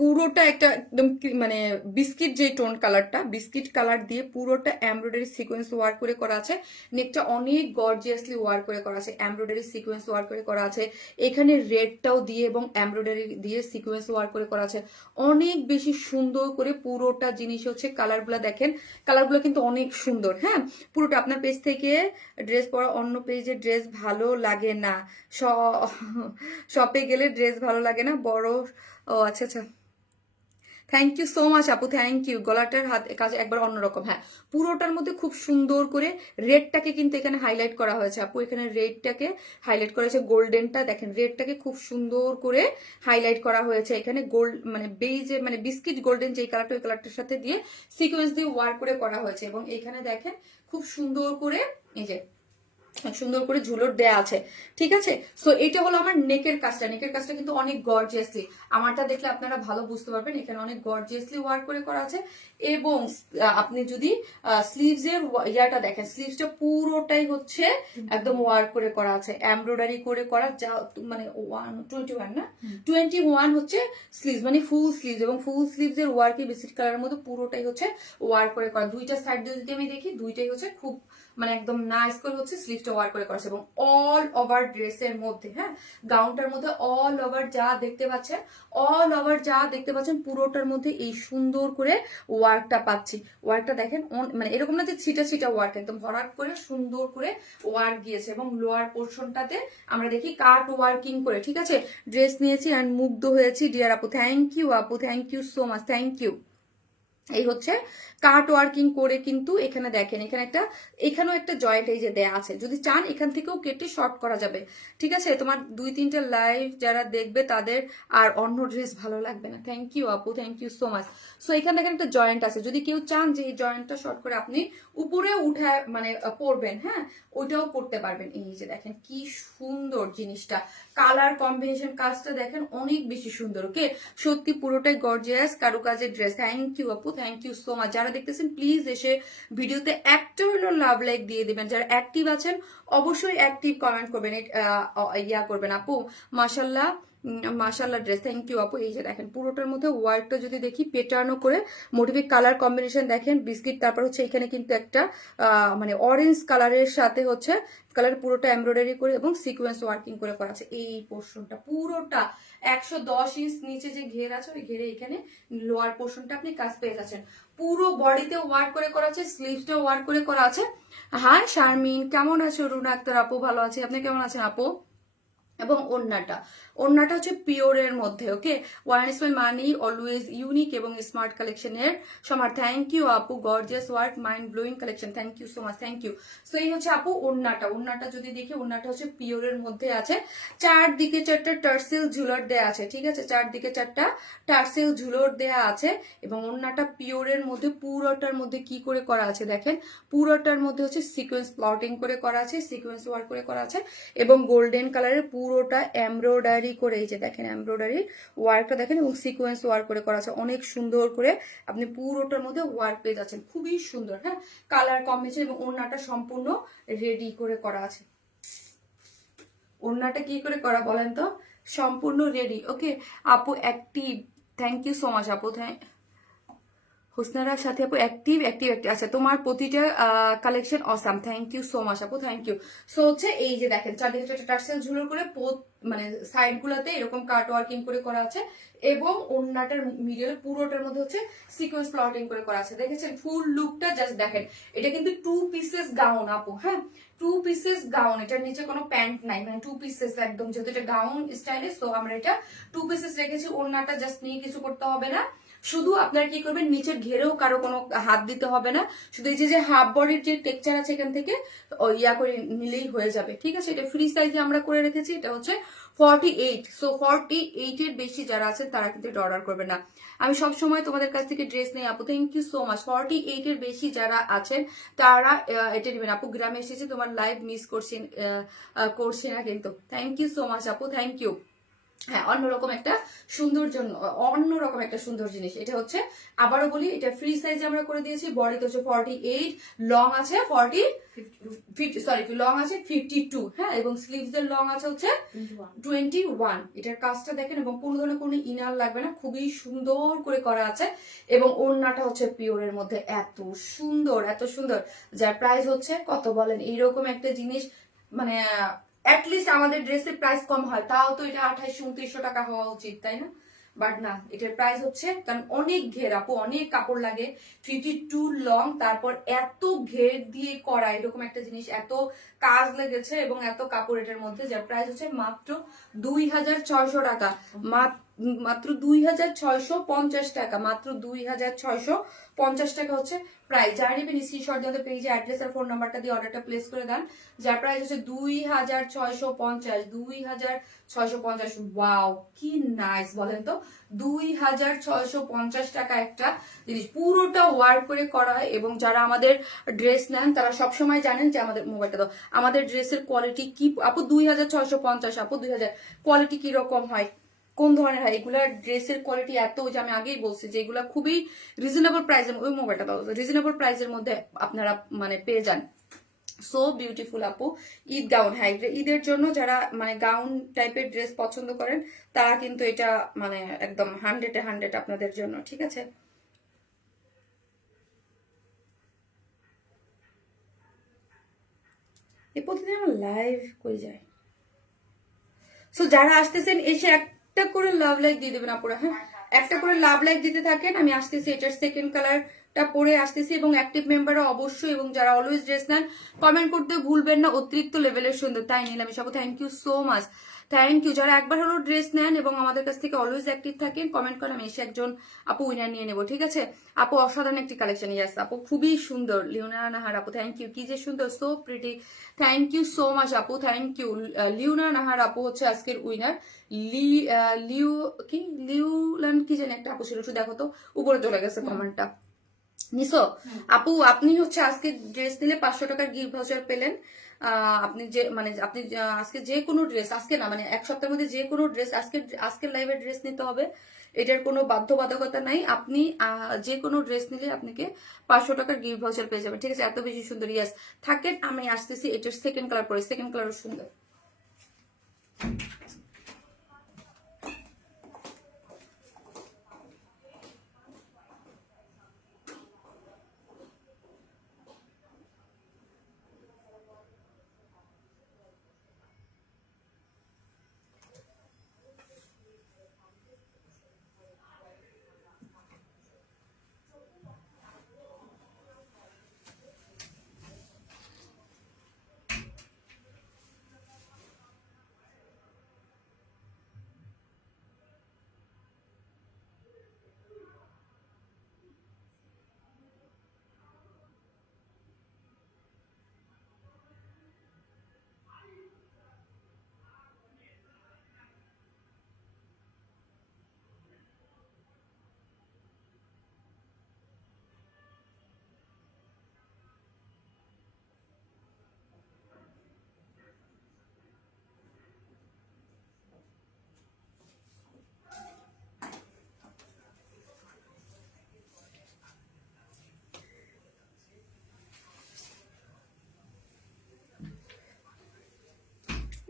পুরোটা একটা একদম মানে বিস্কিট যে টোন কালারটা, বিস্কিট কালার দিয়ে পুরোটা এমব্রয়ডারি সিকোয়েন্স ওয়ার্ক করে করা আছে। নেকটা অনেক গর্জিয়াসলি ওয়ার্ক করে করা আছে, এমব্রয়ডারি সিকোয়েন্স ওয়ার্ক করে করা আছে। এখানে রেডটাও দিয়ে এবং এমব্রয়ডারি দিয়ে সিকোয়েন্স ওয়ার্ক করে করা আছে, অনেক বেশি সুন্দর করে পুরোটা জিনিস হচ্ছে। কালারগুলো দেখেন, কালারগুলো কিন্তু অনেক সুন্দর, হ্যাঁ পুরোটা। আপনার পেজ থেকে ড্রেস পরা অন্য পেজে ড্রেস ভালো লাগে না, শপে গেলে ড্রেস ভালো লাগে না বড়। ও আচ্ছা আচ্ছা, থ্যাংক ইউ সো মাচ আপু, থ্যাংক ইউ। গলাটার হাত কাছে একবার অন্যরকম, হ্যাঁ পুরোটার মধ্যে খুব সুন্দর করে রেডটাকে কিন্তু এখানে হাইলাইট করা হয়েছে আপু। এখানে রেডটাকে হাইলাইট করা হয়েছে, গোল্ডেনটা দেখেন রেডটাকে খুব সুন্দর করে হাইলাইট করা হয়েছে। এখানে গোল্ড মানে বেজে মানে বিস্কিট গোল্ডেন যে কালারটা, ওই কালারটার সাথে দিয়ে সিকোয়েন্স দিয়ে ওয়ার্ক করে করা হয়েছে। এবং এখানে দেখেন খুব সুন্দর করে এই যে সুন্দর করে ঝুলোর দেয়া আছে, ঠিক আছে। সো এটা হলো আমার নেকের কাজটা। নেকের কাজটা কিন্তু অনেক গর্জিয়াসলি, আমারটা দেখলে আপনারা ভালো বুঝতে পারবেন, এখানে অনেক গর্জিয়াসলি ওয়ার্ক করে করা আছে। এবং আপনি যদি স্লিভস এর ইয়াটা দেখেন, স্লিভসটা পুরোটাই হচ্ছে একদম ওয়ার্ক করে করা আছে, এমব্রয়ডারি করে করা, যা মানে 21 না 21 হচ্ছে স্লিভস, মানে ফুল স্লিভস, এবং ফুল স্লিভস এর ওয়ার্কে বিস্কিট কালারের মধ্যে পুরোটাই হচ্ছে ওয়ার্ক করে করা। দুইটা সাইড যদি আমি দেখি, দুইটাই হচ্ছে খুব মানে একদম নাইস করে হচ্ছে স্লিভটা ওয়ার্ক করে করেছে। এবং অল ওভার ড্রেসের মধ্যে, হ্যাঁ, গাউনটার মধ্যে অল ওভার যা দেখতে পাচ্ছেন, অল ওভার যা দেখতে পাচ্ছেন পুরোটার মধ্যে এই সুন্দর করে ওয়ার্কটা পাচ্ছি। ওয়ার্কটা দেখেন, মানে এরকম না যে ছিটা ছিটা ওয়ার্ক, একদম ভরাট করে সুন্দর করে ওয়ার্ক গিয়েছে। এবং লোয়ার পোর্শনটাতে আমরা দেখি কাট ওয়ার্কিং করে, ঠিক আছে। ড্রেস নিয়েছি অ্যান্ড মুগ্ধ হয়েছি ডিয়ার আপু, থ্যাংক ইউ আপু, thank you so much, thank you. এই হচ্ছে কাট ওয়ার্কিং করে, কিন্তু এখানে দেখেন, এখানে একটা, এখানেও একটা জয়েন্ট এই যে দেয়া আছে, যদি চান এখান থেকেও কেটে শর্ট করা যাবে, ঠিক আছে। তোমার 2-3টা লাইভ যারা দেখবে তাদের আর অন্য ড্রেস ভালো লাগবে না। থ্যাংক ইউ আপু, thank you so much. So এখানে দেখেন একটা জয়েন্ট আছে, যদি কেউ চান যে এই জয়েন্টটা শর্ট করে আপনি উপরে উঠায় মানে পরবেন, হ্যাঁ, ওইটাও করতে পারবেন। এই যে দেখেন কি সুন্দর জিনিসটা, কালার কম্বিনেশন কাজটা দেখেন অনেক বেশি সুন্দর। ওকে, সত্যি পুরোটাই গর্জিয়াস কারুকাজের ড্রেস। থ্যাংক ইউ আপু, থ্যাংক ইউ সো মাচ। যারা দেখতেছেন প্লিজ এসে ভিডিওতে একটা হলো লাভ লাইক দিয়ে দিবেন। যারা অ্যাক্টিভ আছেন অবশ্যই অ্যাক্টিভ কমেন্ট করবেন, ইয়া করবেন আপু, মাশাল্লাহ মাশাল্লাহ ড্রেস, থ্যাংক ইউ আপু। এই যে দেখেন পুরোটার মধ্যে ওয়ার্কটা যদি দেখি পেটার্নও করে মোটিভে কালার কম্বিনেশন দেখেন বিস্কিট, তারপর হচ্ছে এখানে কিন্তু একটা মানে অরেঞ্জ কালারের সাথে হচ্ছে কালার পুরোটা এমব্রয়ডারি করে এবং সিকোয়েন্স ওয়ার্কিং করে করা আছে। এই পোর্শনটা পুরোটা 110 ইঞ্চ নিচে যে ঘের আছে, ওই ঘেরে এখানে লোয়ার পোর্শনটা আপনি কাজ পেয়ে যাচ্ছেন। পুরো বডিতে ওয়ার্ক করে করা আছে, স্লিভসটা ওয়ার্ক করে করা আছে। হাই শারমিন, কেমন আছো? রুনা আক্তার আপু, ভালো আছে, আপনি কেমন আছেন আপু? এবং ওড়নাটা, ওড়নাটা হচ্ছে পিওরের মধ্যে। Okay, one is my money, always unique এবং স্মার্ট কালেকশনের সমার। থ্যাংক ইউ আপু, gorgeous work, mind blowing collection, thank you so much, thank you. So এই হচ্ছে আপু ওড়নাটা। ওড়নাটা যদি দেখি, ওড়নাটা হচ্ছে পিওরের মধ্যে আছে, চারদিকে 4টা টার্সেল ঝুলর দেয়া আছে, ঠিক আছে, চারদিকে 4টা টার্সেল ঝুলর দেয়া আছে। এবং ওড়নাটা পিওরের মধ্যে, পুরোটার মধ্যে কি করে করা আছে দেখেন, পুরোটার মধ্যে হচ্ছে সিকোয়েন্স প্লটিং করে করা আছে, সিকোয়েন্স ওয়ার্ক করে করা আছে, এবং গোল্ডেন কালারের পুরোটা এমব্রয়ডারি করে, এই যে দেখেন এমব্রয়ডারি ওয়ার্কটা দেখেন, এবং সিকোয়েন্স ওয়ার্ক করে করা আছে অনেক সুন্দর করে। আপনি পুরোটার মধ্যে ওয়ার্ক পেয়ে যাচ্ছেন, খুবই সুন্দর, হ্যাঁ, কালার কম্বিনেশন। এবং ওড়নাটা সম্পূর্ণ রেডি করে করা আছে। ওড়নাটা কি করে করা বলেন তো, সম্পূর্ণ রেডি। ওকে আপু active, thank you so much আপু, হুসনারার সাথে আপু অ্যাক্টিভ অ্যাক্টিভ অ্যাক্টিভ। আচ্ছা, তোমার প্রতিটা collection awesome, thank you so much আপু, থ্যাংক ইউ। সো হচ্ছে এই যে দেখেন চারদিকে 4টা টার্সেল ঝুলো করে মানে সাইড গুলাতে এরকম কাট ওয়ার্কিং করে করা আছে, এবং ওড়নাটার মিডলে পুরোটার মধ্যে হচ্ছে সিকোয়েন্স প্লটিং করে করা আছে। দেখেছেন ফুল লুকটা, জাস্ট দেখেন। এটা কিন্তু 2 পিসেস গাউন আপু, হ্যাঁ, 2 পিসেস গাউন, এটার নিচে কোনো প্যান্ট নাই, মানে 2 পিসেস একদম, যেহেতু এটা গাউন স্টাইলে, সো আমরা এটা 2 পিসেস রেখেছি। ওড়নাটা জাস্ট নিয়ে কিছু করতে হবে না, শুধু আপনারা কি করবেন, নিচের ঘেরেও কারো কোনো হাত দিতে হবে না, শুধু এই যে হাফ বডির যে টেক্সচার আছে এখান থেকে ইয়া করে নিলেই হয়ে যাবে, ঠিক আছে। এটা ফ্রি সাইজে আমরা করে রেখেছি, এটা হচ্ছে 48। সো 48 এর বেশি যারা আছেন তারা কিন্তু এটা অর্ডার করবে না। আমি সব সময় তোমাদের কাছ থেকে ড্রেস নেই আপু, থ্যাংক ইউ সো মাচ। 48 এর বেশি যারা আছেন তারা এটা নেবেন আপু। গ্রামে এসেছি, তোমার লাইভ মিস করছি না কিন্তু। থ্যাংক ইউ সো মাচ আপু, থ্যাংক ইউ। হ্যাঁ, অন্যরকম একটা সুন্দর জন্য, অন্যরকম একটা সুন্দর জিনিস। এটা হচ্ছে আবারও বলি, এটা ফ্রি সাইজে আমরা করে দিয়েছি। বডিতে হচ্ছে 48, লং আছে 52, হ্যাঁ, এবং স্লিভস এর লং আছে হচ্ছে 21। এটার কাজটা দেখেন, এবং কোনো ধরনের কোনো ইনার লাগবে না, খুবই সুন্দর করে করা আছে। এবং ওড়নাটা হচ্ছে পিওরের মধ্যে, এত সুন্দর এত সুন্দর, যার প্রাইস হচ্ছে কত বলেন? এইরকম একটা জিনিস মানে অ্যাটলিস্ট আমাদের ড্রেসের প্রাইস কম হয়, তাও তো এটা 2800-2900 টাকা হওয়া উচিত, তাই না? বাট না, এটার প্রাইস হচ্ছে, কারণ অনেক ঘের আপু, অনেক কাপড় লাগে, 52 লং, তারপর এত ঘের দিয়ে করা এরকম একটা জিনিস, এত কাজ লেগেছে এবং এত কাপড় এটার মধ্যে, যার প্রাইস হচ্ছে মাত্র 2600 টাকা, মাত্র মাত্র 2650 টাকা, মাত্র 2650 টাকা হচ্ছে প্রাইস। যারা নেবেন স্ক্রিনশট দিয়ে পেজে অ্যাড্রেস আর ফোন নাম্বারটা দিয়ে অর্ডারটা প্লেস করে দেন। যার প্রাইস হচ্ছে 2650, 2650। ওয়াও কি নাইস বলেন তো, 2650 টাকা একটা জিনিস, পুরোটা ওয়ার্ক করে করা হয়। এবং যারা আমাদের ড্রেস নেন তারা সবসময় জানেন যে আমাদের মোবাইলটা তো আমাদের ড্রেসের কোয়ালিটি কি আপু, 2650 আপু, 2000 কোয়ালিটি কি রকম হয়, কোন ধরনের হয় এগুলা ড্রেসের কোয়ালিটি এত, যে আমি আগেই বলছি যে এগুলা খুবই রিজনেবল প্রাইসের, ওই মোবাইলটা রিজনেবল প্রাইসের মধ্যে আপনারা মানে পেয়ে যান। সো বিউটিফুল আপু। ঈদ গাউন, হ্যাঁ ঈদের জন্য যারা মানে গাউন টাইপের ড্রেস পছন্দ করেন তারা কিন্তু এটা মানে একদম 100-100 আপনাদের জন্য, ঠিক আছে। এ প্রতিদিন আমার লাইভ করে যায়। সো যারা আসতেছেন এসে একটা করে লাভ লাইক দিয়ে দেবেন আপুরা, হ্যাঁ একটা করে লাভ লাইক দিতে থাকেন। আমি আসতেছি, এটার সেকেন্ড কালারটা পরে আসতেছি। এবং অ্যাক্টিভ মেম্বাররা অবশ্যই, এবং যারা অলওয়েজ ড্রেস নেন কমেন্ট করতে ভুলবেন না, অতিরিক্ত লেভেলের সুন্দর, তাই নিলাম সব। Thank you so much, thank you. যারা একবার হলো ড্রেস নেন এবং আমাদের কাছ থেকে অলওয়েজ অ্যাক্টিভ থাকেন কমেন্ট করেন, আমি এসে একজন আপু উইনার নিয়ে নেবো, ঠিক আছে। আপু অসাধারণ একটি কালেকশন, ইয়াস আপু খুবই সুন্দর। লিওনা নাহার আপু থ্যাংক ইউ, কি যে সুন্দর, so pretty, thank you so much আপু, থ্যাংক ইউ। লিওনা নাহার আপু হচ্ছে আজকের উইনার। লিউ কি লিউলান কি জানি একটা আপু ছিল, একটু দেখো তো, উপরে চলে গেছে কমেন্টটা। নিসো আপু, আপনি হচ্ছে আজকে ড্রেস নিলে 500 টাকার গিফট ভাউচার পেলেন। আপনি যে মানে আপনি আজকে যে কোনো ড্রেস, আজকে না মানে এক সপ্তাহের মধ্যে যে কোনো ড্রেস, আজকের লাইভের ড্রেস নিতে হবে, এটার কোনো বাধ্যবাধকতা নাই। আপনি যে কোনো ড্রেস নিলে আপনাকে 500 টাকার গিফট ভাউচার পেয়ে যাবেন, ঠিক আছে। এত বেশি সুন্দর, ইয়াস থাকেন। আমি আসতেছি, এটার সেকেন্ড কালার পরে, সেকেন্ড কালারও সুন্দর।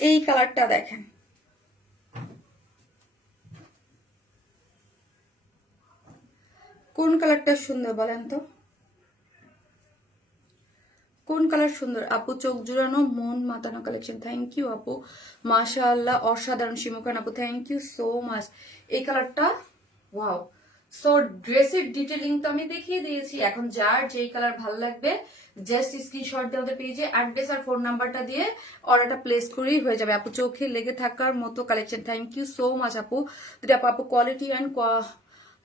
এই কালারটা দেখেন, কোন কালারটা সুন্দর বলেন তো, কোন কালার সুন্দর আপু, চোখ জুড়ানো মন মাতানো কালেকশন। থ্যাংক ইউ আপু, মাশাআল্লাহ অসাধারণ। শিমুখান আপু থ্যাংক ইউ সো মাচ। এই কালারটা ওয়াও। সো ড্রেসের ডিটেলিং তো আমি দেখিয়ে দিয়েছি, এখন যার যেই কালার ভালো লাগবে জাস্ট স্ক্রিনশট দিয়ে ওদের পেজে অ্যাড্রেস আর ফোন নাম্বারটা দিয়ে অর্ডারটা প্লেস করেই হয়ে যাবে আপু। চোখে লেগে থাকার মতো collection, thank you so much আপু। আপু কোয়ালিটি অ্যান্ড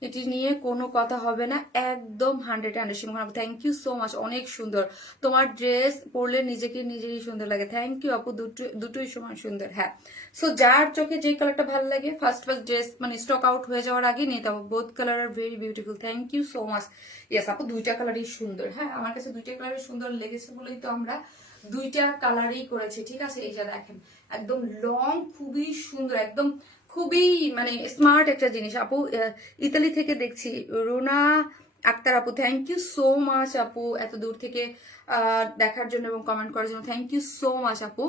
এটি নিয়ে কোনো কথা হবে না, একদম 100-100। সিংহ থ্যাংক ইউ সো মাচ, অনেক সুন্দর তোমার ড্রেস পরলে নিজেকে নিজেই সুন্দর লাগে। থ্যাংক ইউ আপু, দুটোই সমান সুন্দর। হ্যাঁ সো যার চোখে যে কালারটা ভালো লাগে ফার্স্ট ড্রেস মানে স্টক আউট হয়ে যাওয়ার আগে নিতে হবে। Both colour are very beautiful, thank you so much. Yes আপু দুইটা কালারই সুন্দর, হ্যাঁ আমার কাছে দুইটা কালারই সুন্দর লেগেছে বলেই তো আমরা দুইটা কালারই করেছি, ঠিক আছে। এই যে দেখেন একদম লং, খুবই সুন্দর, একদম খুবই মানে স্মার্ট একটা জিনিস আপু। ইতালি থেকে দেখছি রুনা আক্তার আপু, থ্যাংক ইউ সো মাচ আপু, এত দূর থেকে দেখার জন্য এবং কমেন্ট করার জন্য থ্যাংক ইউ সো মাচ আপু,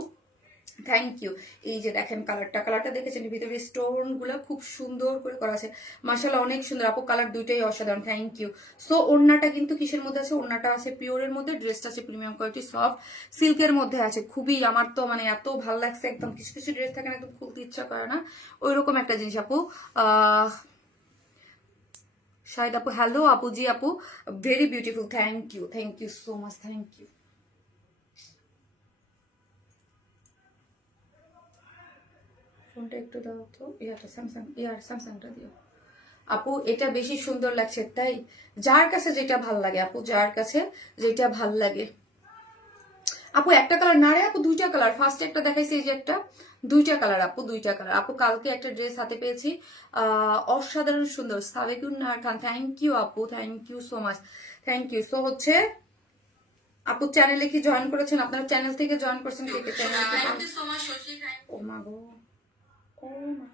থ্যাংক ইউ। এই যে দেখেন কালারটা দেখেছেন, ভিতরে স্টোন গুলো খুব সুন্দর করে করা আছে, মাশাআল্লাহ অনেক সুন্দর আপু, কালার দুইটাই অসাধারণ, থ্যাংক ইউ। সো ওড়নাটা কিন্তু কিসের মধ্যে আছে, ওড়নাটা আছে পিওরের মধ্যে, ড্রেসটা আছে প্রিমিয়াম কোয়ালিটি সফট সিল্কের মধ্যে আছে। খুবই আমার তো মানে এত ভালো লাগছে, একদম কিছু কিছু ড্রেস থাকে না একদম খুলতে ইচ্ছা করে না, ওইরকম একটা জিনিস আপু। শাহিদ আপু হ্যালো আপু, জি আপু very beautiful, thank you so much, thank you. ফোনটা একটু দাও তো, স্যামসাংটা দিও আপু। এটা বেশি সুন্দর লাগছে তাই, যার কাছে যেটা ভাল লাগে আপু, যার কাছে যেটা ভাল লাগে। আপু একটা কালার না রে আপু, দুইটা কালার। ফার্স্ট একটা দেখাইছি, এই যে একটা, দুইটা কালার আপু, দুইটা কালার আপু। কালকে একটা ড্রেস হাতে পেয়েছি, অসাধারণ সুন্দর। সাবেকুন নাহার খান, থ্যাংক ইউ আপু, thank you so much, thank you. So হচ্ছে আপু চ্যানেলে কি জয়েন করেছেন? আপনারা চ্যানেল থেকে জয়েন করছেন কে কে চ্যানেল থেকে? ও মা গো, ও মা।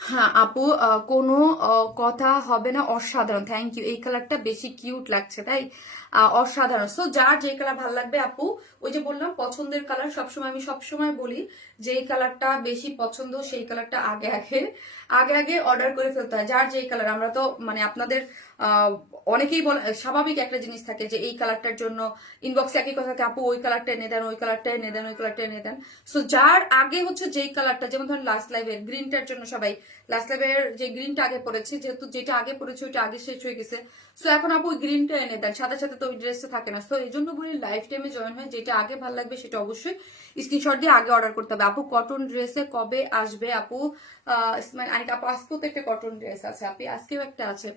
হ্যাঁ আপু, কোনো কথা হবে না, অসাধারণ, থ্যাংক ইউ। এই কালারটা বেশি কিউট লাগছে তাই, অসাধারণ। সো যার যে কালার ভালো লাগবে আপু, ওই যে বললাম পছন্দের কালার, সবসময় আমি সবসময় বলি যে এই কালারটা বেশি পছন্দ, সেই কালারটা আগে আগে আগে আগে অর্ডার করে ফেলতে হয়। যার যেই কালার, আমরা তো মানে আপনাদের অনেকেই বলে, স্বাভাবিক একটা জিনিস থাকে যে এই কালারটার জন্য ইনবক্সে একই কথা থাকে, আপু ওই কালারটা এনে দেন, ওই কালারটা এনে দেন, ওই কালারটা এনে দেন। সো যার আগে হচ্ছে যেই কালারটা, যেমন ধরেন লাস্ট লাইভের গ্রিনটার জন্য সবাই, লাস্ট লাইভের যে গ্রিনটা আগে পড়েছি, যেহেতু যেটা আগে পড়েছি ওইটা আগে শেষ হয়ে গেছে, সো এখন আপু ওই গ্রিনটা এনে দেন, সাথে সাথে তো ওই ড্রেসটা থাকে না। সো এই জন্য বলি লাইফ টাইমে জয়েন হয়, যেটা আগে ভালো লাগবে সেটা অবশ্যই স্ক্রিনশট দিয়ে আগে অর্ডার করতে হবে। আপু কটন ড্রেসে কবে আসবে আপু? অনেক আপু আজকেও তো একটা কটন ড্রেস আছে আপু, আজকেও একটা আছে।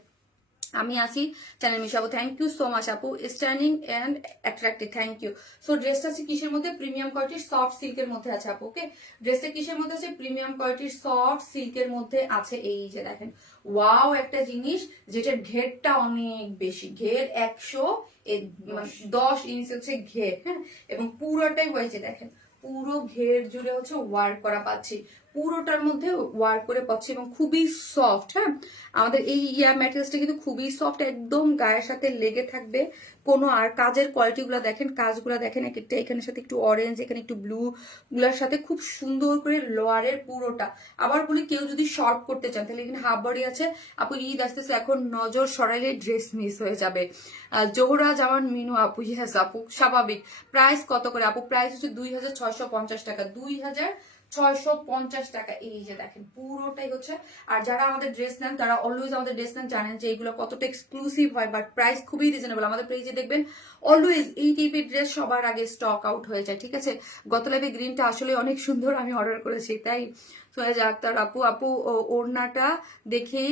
আমি আছি চ্যানেল মিশাবো, থ্যাংক ইউ সো মাচ আপু, standing and attractive, thank you. So ড্রেসটা আছে কিসের মধ্যে? প্রিমিয়াম কোয়ালিটির সফট সিল্কের মধ্যে আছে আপু, ওকে। ড্রেসটা কিসের মধ্যে আছে? প্রিমিয়াম কোয়ালিটির সফট সিল্কের মধ্যে আছে। এই যে দেখেন, ওয়াও একটা জিনিস, যেটার ঘেরটা অনেক বেশি, ঘের 110 ইঞ্চি হচ্ছে ঘের, হ্যাঁ, এবং পুরোটাই হয়েছে দেখেন, পুরো ঘের জুড়ে হচ্ছে ওয়ার্ক করা পাচ্ছি, পুরোটার মধ্যে ওয়ার্ক করে পাচ্ছি, এবং খুবই সফট। হ্যাঁ, আমাদের এই ম্যাটেরিয়ালসটা কিন্তু খুবই সফট, একদম গায়ের সাথে লেগে থাকবে কোনো। আর কাজের কোয়ালিটি গুলো দেখেন, কাজগুলো দেখেন, এক একটা এখানের সাথে একটু অরেঞ্জ, এখানে একটু ব্লু, গুলার সাথে খুব সুন্দর করে লোয়ারের পুরোটা। আবার বলি, কেউ যদি শর্ট করতে চান তাহলে এখানে হাফ বডি আছে আপু। ঈদ আসতেছে, এখন নজর সরাইলে ড্রেস মিস হয়ে যাবে। জোহরা জামান মিনু আপু, ইয়েস আপু, স্বাভাবিক। প্রাইস কত করে আপু? প্রাইস হচ্ছে 2650 টাকা, 2650 টাকা। এই যে দেখেন পুরোটাই হচ্ছে। আর যারা আমাদের ড্রেস নেন, তারা অলওয়েজ আমাদের ড্রেস নেন, জানেন যে এগুলো কতটা এক্সক্লুসিভ হয়, বাট প্রাইস খুবই রিজনেবল। আমাদের পেজে দেখবেন অলওয়েজ এই টাইপের ড্রেস সবার আগে স্টক আউট হয়ে যায়, ঠিক আছে। গত লাইভে গ্রিনটা আসলে অনেক সুন্দর, আমি অর্ডার করেছি তাই। সোহেজ আক্তার আপু, আপু ওড়নাটা দেখেই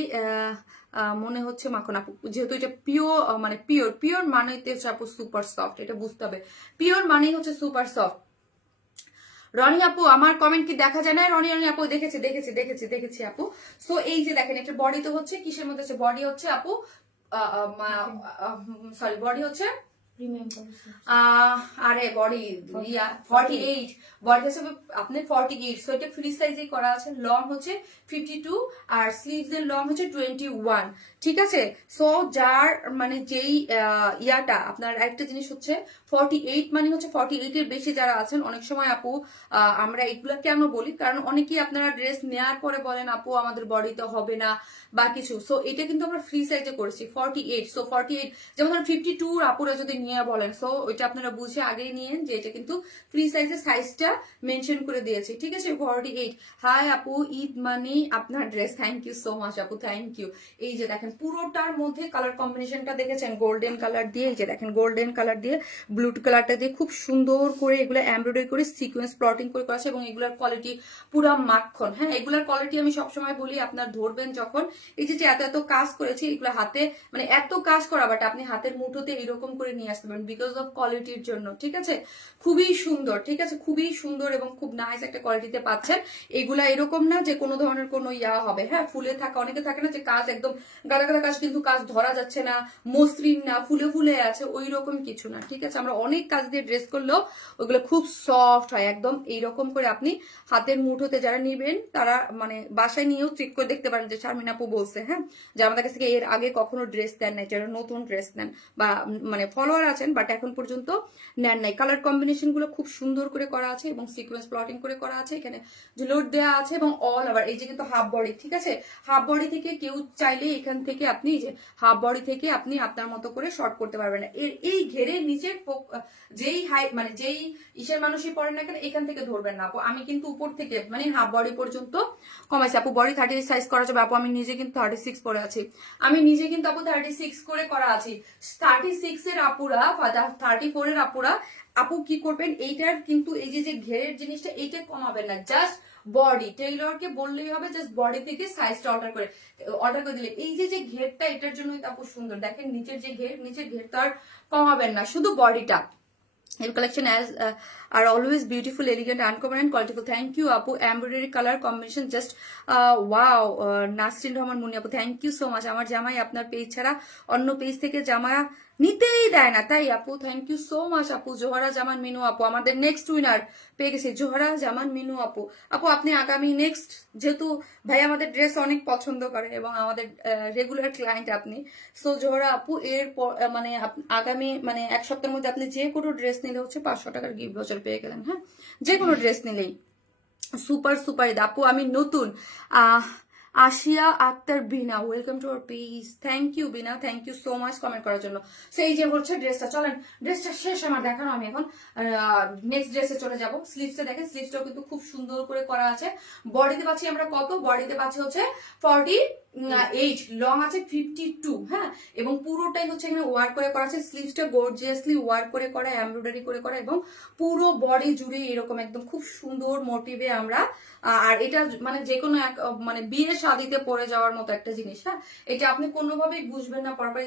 মনে হচ্ছে মাখন আপু, যেহেতু এটা পিওর, মানে পিওর পিওর মানে হচ্ছে আপু সুপার সফট, এটা বুঝতে হবে, পিওর মানেই হচ্ছে সুপার সফট। রনি আপু, আমার কমেন্ট কি দেখা যায় না? রনি রনি আপু, দেখেছি দেখেছি দেখেছি দেখেছি আপু। সো এই যে দেখেন, এটা বডি তো হচ্ছে কিসের মধ্যে আছে? বডি হচ্ছে আপু, সরি, বডি হচ্ছে আরে বডি 48, বডি হচ্ছে আপনার 48। সো এটা ফ্রি সাইজে করা আছে, লং হচ্ছে 52, আর স্লিভস এর লং হচ্ছে 21, ঠিক আছে। সো যার মানে যেই ইয়াটা আপনার, একটা জিনিস হচ্ছে 48 মানে হচ্ছে 48 এর বেশি যারা আছেন, অনেক সময় আপু আমরা এগুলা কেন বলি, কারণ অনেকেই আপনারা ড্রেস নেওয়ার পরে বলেন আপু আমাদের বডিতে হবে না বা কিছু। সো এটা কিন্তু আমরা ফ্রি সাইজে করেছি 48। সো 48, যেমন ধরুন 52 আপুরা যদি নিয়ে বলেন, সো ওইটা আপনারা বুঝে আগেই নিয়েন যে এটা কিন্তু ফ্রি সাইজের সাইজটা মেনশন করে দিয়েছি, ঠিক আছে। 48। হাই আপু, ঈদ মানে আপনার dress, thank you so much আপু, থ্যাংক ইউ। এই যে দেখেন পুরোটার মধ্যে কালার কম্বিনেশনটা দেখেছেন, গোল্ডেন কালার দিয়ে, এই যে দেখেন গোল্ডেন কালার দিয়ে ব্লু কালারটা দিয়ে খুব সুন্দর করে এগুলো এমব্রয়ডারি করে সিকোয়েন্স প্লটিং করে করেছে, এবং এগুলোর কোয়ালিটি পুরা মাখন। হ্যাঁ, এগুলোর কোয়ালিটি আমি সবসময় বলি, আপনার ধরবেন যখন, এই যে এত এত কাজ করেছি এগুলো হাতে, মানে এত কাজ করা, বাট আপনি হাতের মুঠোতে এরকম করে নিয়ে আসতে পারেন বিকজ অফ কোয়ালিটির জন্য, ঠিক আছে। খুবই সুন্দর, ঠিক আছে, খুবই সুন্দর এবং খুব নাইস একটা কোয়ালিটিতে পাচ্ছেন। এগুলা এরকম না যে কোনো ধরনের কোনো ইয়া হবে, হ্যাঁ, ফুলে থাকা, অনেকে থাকে না যে কাজ একদম গাদা গাদা কাজ, কিন্তু কাজ ধরা যাচ্ছে না, মসৃণ না, ফুলে ফুলে আছে, ওই রকম কিছু না, ঠিক আছে। আমরা অনেক কাজ দিয়ে ড্রেস করলেও ওইগুলো খুব সফট হয়, একদম এইরকম করে আপনি হাতের মুঠোতে যারা নিবেন তারা মানে বাসায় নিয়েও চেক করে দেখতে পারেন যে শারমিন আপু বলছে, হ্যাঁ, যে আমাদের কাছ থেকে এর আগে কখনো ড্রেস দেন নাই, যারা নতুন ড্রেস নেন বা মানে ফলোয়ার আছেন বাট এখন পর্যন্ত নেন নাই। কালার কম্বিনেশন গুলো খুব সুন্দর করে করা আছে এবং সিকোয়েন্স প্লটিং করে করা আছে, এখানে লোড দেওয়া আছে, এবং অল ওভার এই যে কিন্তু হাফ বডি, ঠিক আছে। হাফ বডি থেকে কেউ চাইলে এখান থেকে আপনি যে হাফ বডি থেকে আপনি আপনার মতো করে শর্ট করতে পারবেন না। এর এই ঘেরের নিচের হোক, যেই হাইট মানে যেই ইসের মানুষই পড়েন না কেন এখান থেকে ধরবেন না আপু। আমি কিন্তু উপর থেকে মানে হাফ বডি পর্যন্ত কমাইছি আপু। বডি 38 সাইজ করা যাবে আপু। আমি নিজে কিন্তু 36 পরে আছি, আমি নিজে কিন্তু আপু 36 করে করা আছি। 36 এর আপুরা, 34 এর আপুরা আপু কি করবেন, এইটার কিন্তু এই যে ঘেরের জিনিসটা এইটা কমাবেন না, জাস্ট বডি টেইলরকে বললেই হবে, জাস্ট বডি থেকে সাইজটা অর্ডার করে দিলে এই যে ঘেরটা এটার জন্যই তো আপু সুন্দর। দেখেন নিচের যে ঘের, নিচের ঘের তো আর কমাবেন না, শুধু বডিটা। Your collection as are always beautiful, elegant, uncommon and qualityful. Thank you apu. Embroidery color combination just wow. Nasrin Rahman Muni apu, thank you so much. আমার জামাই আপনার পেজ ছাড়া অন্য পেজ থেকে জামা নিতেই দেয় না, তাই আপু থ্যাংক ইউ সো মাচ আপু। জোহরা জামান মিনু আপু আমাদের নেক্সট উইনার পেয়ে গেছি, জোহরা জামান মিনু আপু। আপু আপনি আগামী নেক্সট, যেহেতু ভাই আমাদের ড্রেস অনেক পছন্দ করে এবং আমাদের রেগুলার ক্লায়েন্ট আপনি, সো জোহরা আপু এর মানে আগামী মানে এক সপ্তাহের মধ্যে আপনি যে কোনো ড্রেস নিলে হচ্ছে 500 টাকার গিফট ভাউচার পেয়ে গেলেন। হ্যাঁ, যে কোনো ড্রেস নিলেই সুপার সুপার। আপু আমি নতুন Asiya Akter Bina, welcome to our page. Thank you Bina, thank you so much comment করার জন্য। সো এই যে হচ্ছে ড্রেসটা, চলেন ড্রেসটা শেষ আমার দেখানো, আমি এখন নেক্সট ড্রেসে চলে যাব। স্লিভসটা দেখেন, স্লিভসটাও কিন্তু খুব সুন্দর করে করা আছে। বডিতে পাচ্ছি আমরা কত, বডিতে পাচ্ছি হচ্ছে 48, লং আছে 52। হ্যাঁ, এবং পুরোটাই হচ্ছে এখানে ওয়ার্ক করে করা আছে। স্লিভসটা গর্জিয়াসলি ওয়ার্ক করে করা, এমব্রয়ডারি করে করা এবং পুরো বডি জুড়ে এরকম একদম খুব সুন্দর মোটিভে আমরা। আর এটা মানে যে কোনো এক মানে বিয়ে শাদিতে পরে যাওয়ার মতো একটা জিনিস। হ্যাঁ, এটা আপনি কোনোভাবেই বুঝবেন না পরপর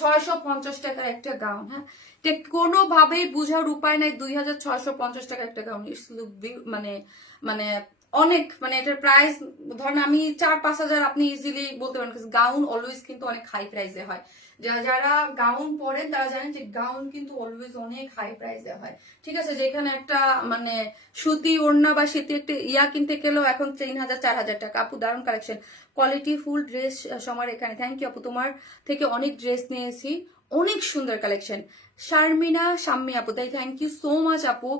2650 টাকার একটা গাউন। হ্যাঁ, এটা কোনোভাবেই বুঝার উপায় নাই। 2650 টাকার একটা গাউন ইটস লুক মানে মানে অনেক, মানে এটার প্রাইস ধরেন আমি 4-5 হাজার আপনি ইজিলি বলতে পারেন। গাউন অলওয়েজ কিন্তু অনেক হাই প্রাইসে হয়, যারা গাউন পরেন তারা জানেন যে গাউন কিন্তু অলওয়েজ অনেক হাই প্রাইসে হয়। ঠিক আছে, যেখানে একটা মানে সুতি ওড়না বা শীতে একটা ইয়া কিনতে গেলেও এখন 3000-4000 টাকা। আপু দারুণ কালেকশন, কোয়ালিটি ফুল ড্রেস সবার এখানে। থ্যাংক ইউ আপু, তোমার থেকে অনেক ড্রেস নিয়েছি, অনেক সুন্দর কালেকশন। শারমিনা শাম্মী আপু, তাই থ্যাংক ইউ সো মাচ আপু।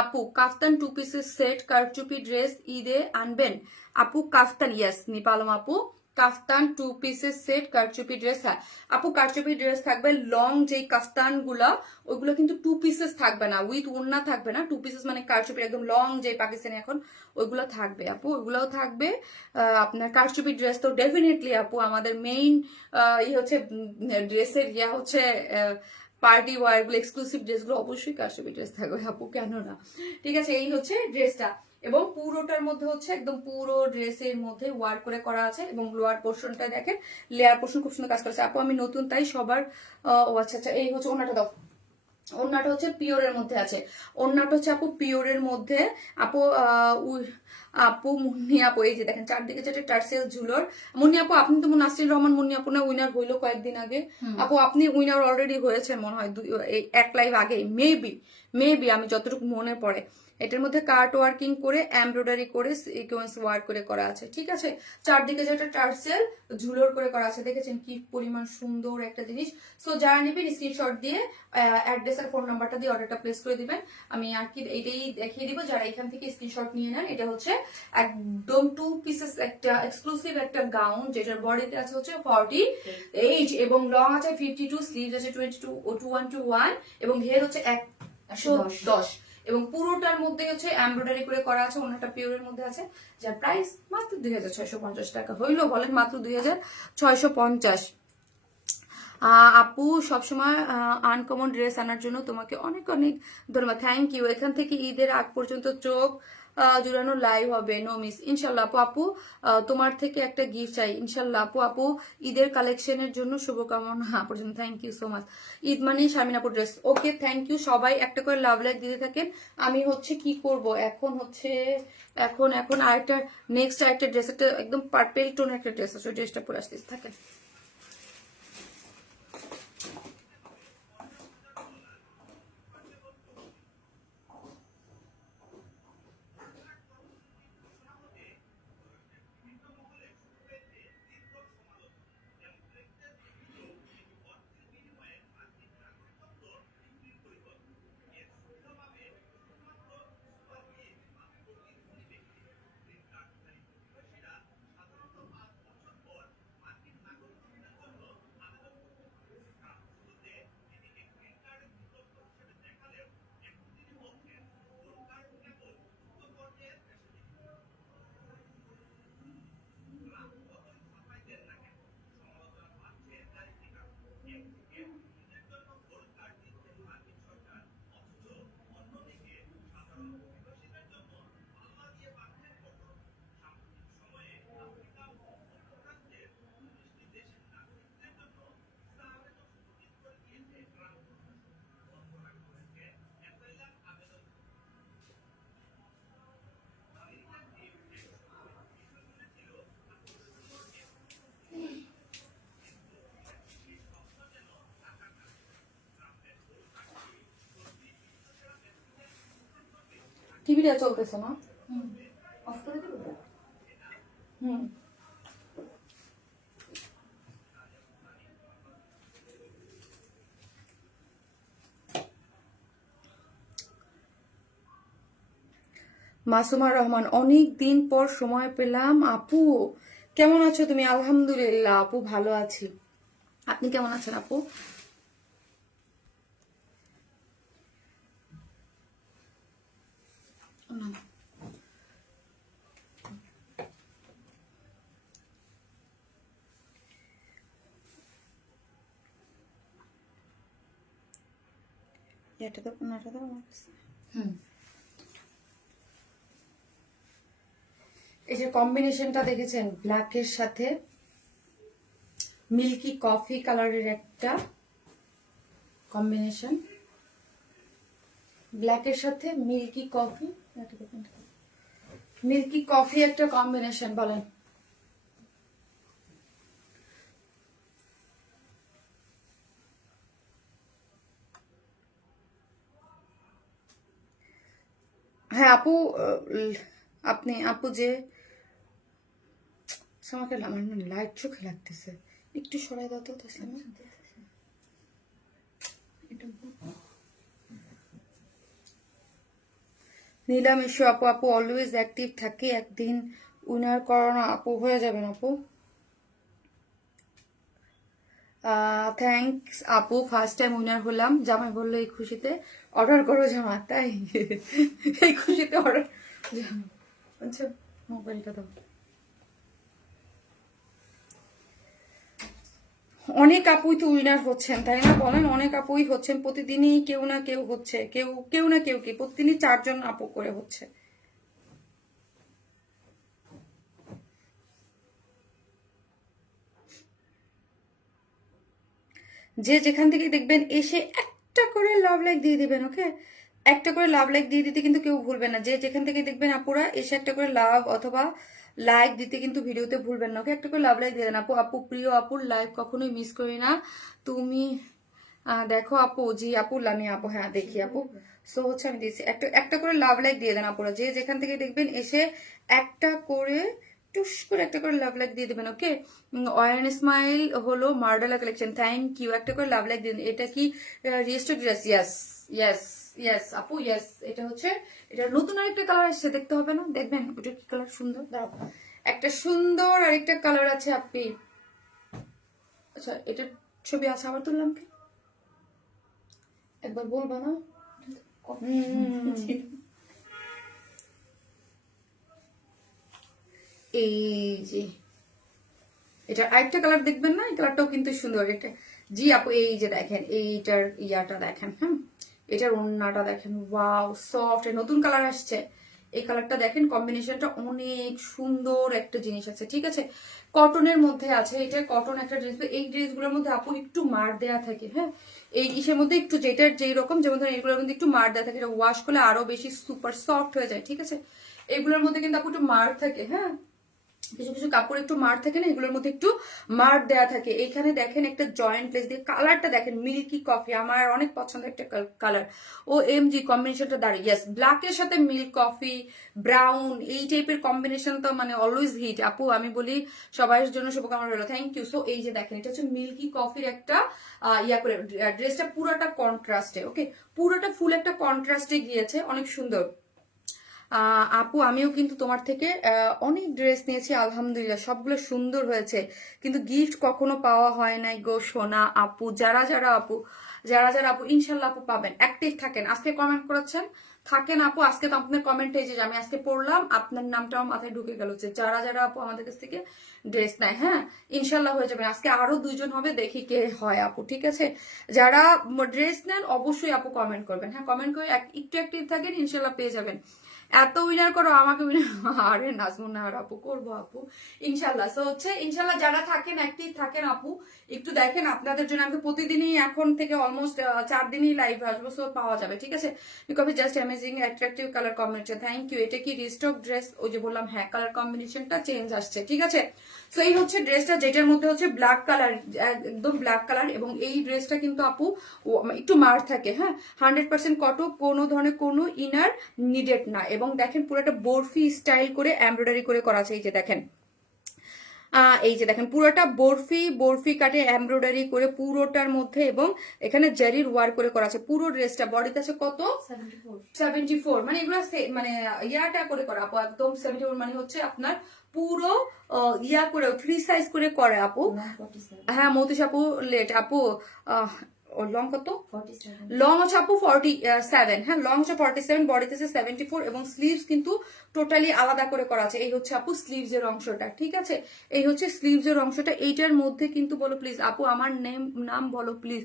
আপু কাফতান 2 পিসের সেট কারচুপি ড্রেস ঈদে আনবেন আপু। কাফতান ইয়েস নিপালম আপু, কাফতান 2 পিসের সেট কারচুপি ড্রেস। হ্যাঁ আপু, কারচুপি ড্রেস থাকবে, লং যেই কাফতান গুলা ওইগুলো কিন্তু 2 পিসেস থাকবে না, উইথ ওড়না থাকবে না। 2 পিসেস মানে কারচুপি একদম লং যে পাকিস্তানি এখন ওইগুলো থাকবে আপু, ওইগুলোও থাকবে। আপনার কারচুপি ড্রেস তো ডেফিনেটলি আপু আমাদের মেইন হচ্ছে ড্রেসের ইয়া হচ্ছে পার্টি ওয়ার গুলো, এক্সক্লুসিভ ড্রেসগুলো অবশ্যই কারচুপি ড্রেস থাকবে আপু, কেন না। ঠিক আছে, এই হচ্ছে ড্রেসটা এবং পুরোটার মধ্যে হচ্ছে একদম পুরো ড্রেসের মধ্যে ওয়ার্ক করে করা আছে এবং লোয়ার পোর্শনটা দেখেন, লেয়ার পোর্শন খুব সুন্দর কাজ করেছে আপু। আমি নতুন তাই সবার ও আচ্ছা আচ্ছা, এই হচ্ছে ওনাটা দাও। ওড়নাটা হচ্ছে পিওরের মধ্যে আছে, ওড়নাটা হচ্ছে আপু পিওরের মধ্যে। আপু আপু মুন্নি আপু এই যে দেখেন চারদিকে যেটা টার্সেল ঝুলোর। মুন্নি আপু আপনি তো নাসরিন রহমান মুন্নি আপু না, উইনার হইলো কয়েকদিন আগে আপু, আপনি উইনার অলরেডি হয়েছেন মনে হয় এক লাইভ আগে, মেবি আমি যতটুকু মনে পড়ে। এটার মধ্যে কার্ট ওয়ার্কিং করে এমব্রয়ডারি করে সিকোয়েন্স ওয়ার্ক করে করা আছে। ঠিক আছে, চারদিকে যেটা টার্সেল ঝুলোর করে করা আছে, দেখেছেন কি পরিমাণ সুন্দর একটা জিনিস। সো যারা নেবেন স্ক্রিনশট দিয়ে অ্যাড্রেস আর ফোন নাম্বারটা দিয়ে অর্ডারটা প্লেস করে দিবেন। আমি আর কি এইটাই দেখিয়ে দিব, যারা এখান থেকে স্ক্রিনশট নিয়ে নেন। এটা হচ্ছে একদম 2 পিসেস একটা এক্সক্লুসিভ একটা গাউন, যেটার বডিতে আছে হচ্ছে 48 এবং লং আছে 52, স্লিভস আছে 21 এবং ঘের হচ্ছে 110 এবং পুরোটার মধ্যে হচ্ছে এমব্রয়ডারি করে করা আছে। ওনাটা পিওরের মধ্যে আছে, যার প্রাইস মাত্র 2650 টাকা। হইলো বলেন মাত্র 2650। আপু সবসময় আনকমন ড্রেস আনার জন্য তোমাকে অনেক অনেক ধন্যবাদ। Thank you. এখান থেকে ঈদের আগ পর্যন্ত চোখ জুড়ানো লাইভ হবে, নো মিস ইনশাল্লাহ আপু। আপু তোমার থেকে একটা গিফট চাই ইনশাল্লাহ আপু। আপু ঈদের কালেকশনের জন্য শুভকামনা পর্যন্ত। Thank you so much. Eid মানে শারমিন আপু ড্রেস, ওকে থ্যাংক ইউ। সবাই একটা করে লাভ লাইক দিতে থাকেন। আমি হচ্ছে কি করব এখন হচ্ছে এখন আরেকটা নেক্সট আরেকটা ড্রেস, একটা একদম পার্পেল টোনের একটা ড্রেস আছে, ড্রেসটা পরে আসতে থাকেন। টিভিটা চলতেছে না। অফ করে দেবো। হুম মাসুমা রহমান, অনেক দিন পর সময় পেলাম আপু, কেমন আছো তুমি? আলহামদুলিল্লাহ আপু, ভালো আছি। আপনি কেমন আছেন আপু? এটা তো ওনাটা তো আমার কাছে। এই যে কম্বিনেশনটা দেখেছেন, ব্ল্যাকের সাথে মিল্কি কফি কালারের একটা কম্বিনেশন, ব্ল্যাকের সাথে মিল্কি কফি, মিল্কি কফি একটা কম্বিনেশন বলেন। হ্যাঁ আপু, আপনি আপু যে আমাকে আমার লাইট চোখে লাগতেছে, একটু সরাই দাও তো তাসলিমা। নীলাম ইস্যু আপু, আপু অলওয়েজ অ্যাক্টিভ থাকে, একদিন উইনার করোনা আপু, হয়ে যাবেন আপু। থ্যাংকস আপু, ফার্স্ট টাইম উইনার হলাম। জামাই বললো এই খুশিতে অর্ডার করো জামা, তাই এই খুশিতে অর্ডার। আচ্ছা মোবাইলটা দাও। অনেক আপুই তো উইনার হচ্ছেন, তাই না বলেন? অনেক আপুই হচ্ছেন, প্রতিদিনই কেউ না কেউ হচ্ছে, কেউ না কেউ কি প্রতিদিনই 4 জন আপু করে হচ্ছে। যে যেখান থেকে দেখবেন এসে একটা করে লাভ লাইক দিয়ে দিবেন, ওকে? একটা করে লাভ লাইক দিয়ে দিতে কিন্তু কেউ ভুলবেন না। যে যেখান থেকে দেখবেন আপুরা এসে একটা করে লাভ অথবা লাইক দিতে কিন্তু ভিডিওতে ভুলবেন না, ওকে? একটা করে লাভ লাইক দিয়ে দেন আপু। আপু প্রিয় আপুর লাইভ কখনোই মিস করি না, তুমি দেখো আপু। জি আপু, আমি আপু, হ্যাঁ দেখি আপু। সো হচ্ছে আমি দিয়েছি, একটা একটা করে লাভ লাইক দিয়ে দেন আপুরা। যে যেখান থেকে দেখবেন এসে একটা করে টুস করে একটা করে লাভ লাইক দিয়ে দেবেন, ওকে? অয়ন স্মাইল হলো মার্ডালা কালেকশন, থ্যাংক ইউ। একটা করে লাভ লাইক দিয়ে দেন। এটা কি রিস্টো ড্রেস? ইয়েস ইয়েস ইয়েস আপু, ইয়েস। এটা হচ্ছে, এটা নতুন আরেকটা কালার আসছে, দেখতে হবে না? দেখবেন ওটা কি কালার সুন্দর, দাঁড়াও। একটা সুন্দর আরেকটা কালার আছে আপনি। আচ্ছা এটার ছবি আছে, আবার তুললাম কি? একবার বলবা না? এই যে এটা আরেকটা কালার দেখবেন না, এই কালারটাও কিন্তু সুন্দর। এটা জি আপু, এই যে দেখেন এইটার ইয়াটা দেখেন, হ্যাঁ এটার ওন্নাটা দেখেন, ওয়াও সফট, নতুন কালার আসছে। এই কালারটা দেখেন, কম্বিনেশনটা অনেক সুন্দর একটা জিনিস আছে, ঠিক আছে? কটনের মধ্যে আছে, এটা কটন একটা ড্রেস। এই ড্রেসগুলোর মধ্যে আপু একটু মার দেয়া থাকে, হ্যাঁ এই ইসের মধ্যে একটু, যেটার যেই রকম, যেমন ধরেন এগুলোর মধ্যে একটু মার দেয়া থাকে, এটা ওয়াশ করলে আরো বেশি সুপার সফট হয়ে যায়, ঠিক আছে? এগুলোর মধ্যে কিন্তু আপু একটু মার থাকে, হ্যাঁ কিছু কিছু কাপড় একটু মার থাকে না, এগুলোর মধ্যে একটু মার দেয়া থাকে। এইখানে দেখেন একটা জয়েন্ট প্লেস দিয়ে, কালারটা দেখেন মিল্কি কফি, আমার অনেক পছন্দের একটা কালার। ও এম জি কম্বিনেশনটা দাঁড়িয়ে, ইয়েস ব্ল্যাকের সাথে মিল্ক কফি ব্রাউন, এই টাইপের কম্বিনেশন তো মানে অলওয়েজ হিট আপু। আমি বলি সবার জন্য শুভকামনা রইল, থ্যাংক ইউ। সো এই যে দেখেন, এটা হচ্ছে মিল্কি কফির একটা ইয়া করে, ড্রেসটা পুরোটা কন্ট্রাস্টে, ওকে? পুরোটা ফুল একটা কন্ট্রাস্টে গিয়েছে, অনেক সুন্দর। আপু আমিও কিন্তু তোমার থেকে অনেক ড্রেস নিয়েছি, আলহামদুলিল্লাহ সবগুলো সুন্দর হয়েছে, কিন্তু গিফট কখনো পাওয়া হয় নাই গো সোনা আপু। যারা যারা আপু ইনশাল্লাহ আপু পাবেন, অ্যাক্টিভ থাকেন। আজকে কমেন্ট করেছেন, থাকেন আপু। আজকে তো আপনার কমেন্টে যে আমি আজকে পড়লাম, আপনার নামটাও মাথায় ঢুকে গেল, যে যারা আপু আমাদের কাছ থেকে ড্রেস নেয়, হ্যাঁ ইনশাল্লাহ হয়ে যাবে। আজকে আরো 2 জন হবে, দেখি কে হয় আপু, ঠিক আছে? যারা ড্রেস নেন অবশ্যই আপু কমেন্ট করবেন, হ্যাঁ কমেন্ট করে একটু অ্যাক্টিভ থাকেন, ইনশাল্লাহ পেয়ে যাবেন। এত উইনার করো আমাকে উইনার, আরে নাজমুন নাহার আপু করবো আপু ইনশাল্লাহ। সো হচ্ছে ইনশাল্লাহ যারা থাকেন অ্যাক্টিভ থাকেন আপু, একটু দেখেন আপনাদের জন্য আমি প্রতিদিনই এখন থেকে অলমোস্ট 4 দিনই লাইভ আসবো, সো পাওয়া যাবে, ঠিক আছে? Because just amazing attractive colour combination, thank you. এটা কি রিস্টক ড্রেস? ওই যে বললাম হ্যাঁ, কালার কম্বিনেশনটা চেঞ্জ আসছে, ঠিক আছে? সো এই হচ্ছে ড্রেসটা, যেটার মধ্যে হচ্ছে ব্ল্যাক কালার, একদম ব্ল্যাক কালার, এবং এই ড্রেসটা কিন্তু আপু একটু মার থাকে, হ্যাঁ 100% কটন, কোনো ধরনের কোনো ইনার নিডেড না, এবং এবং দেখেন পুরোটা বরফি স্টাইল করে এমব্রয়ডারি করে করা আছে। এই যে দেখেন, এই যে দেখেন পুরোটা বরফি কাটে এমব্রয়ডারি করে পুরোটার মধ্যে, এবং এখানে জারির ওয়ার্ক করে করা আছে। পুরো ড্রেসটা বডিতে আছে কত 74, মানে এগুলো মানে ইয়াটা করে করা আপু, একদম 74 মানে হচ্ছে আপনার পুরো ইয়া করে ফ্রি সাইজ করে করে আপু। হ্যাঁ মৌতিস আপু লেট আপু, লং কত? লং হচ্ছে আপু 47, হ্যাঁ লং হচ্ছে 47, বডিতে 74, এবং স্লিভস কিন্তু টোটালি আলাদা করে করা আছে। এই হচ্ছে আপু স্লিভস এর অংশটা, ঠিক আছে? এই হচ্ছে স্লিভস এর অংশটা। এইটার মধ্যে কিন্তু বলো প্লিজ আপু, আমার নাম বলো প্লিজ,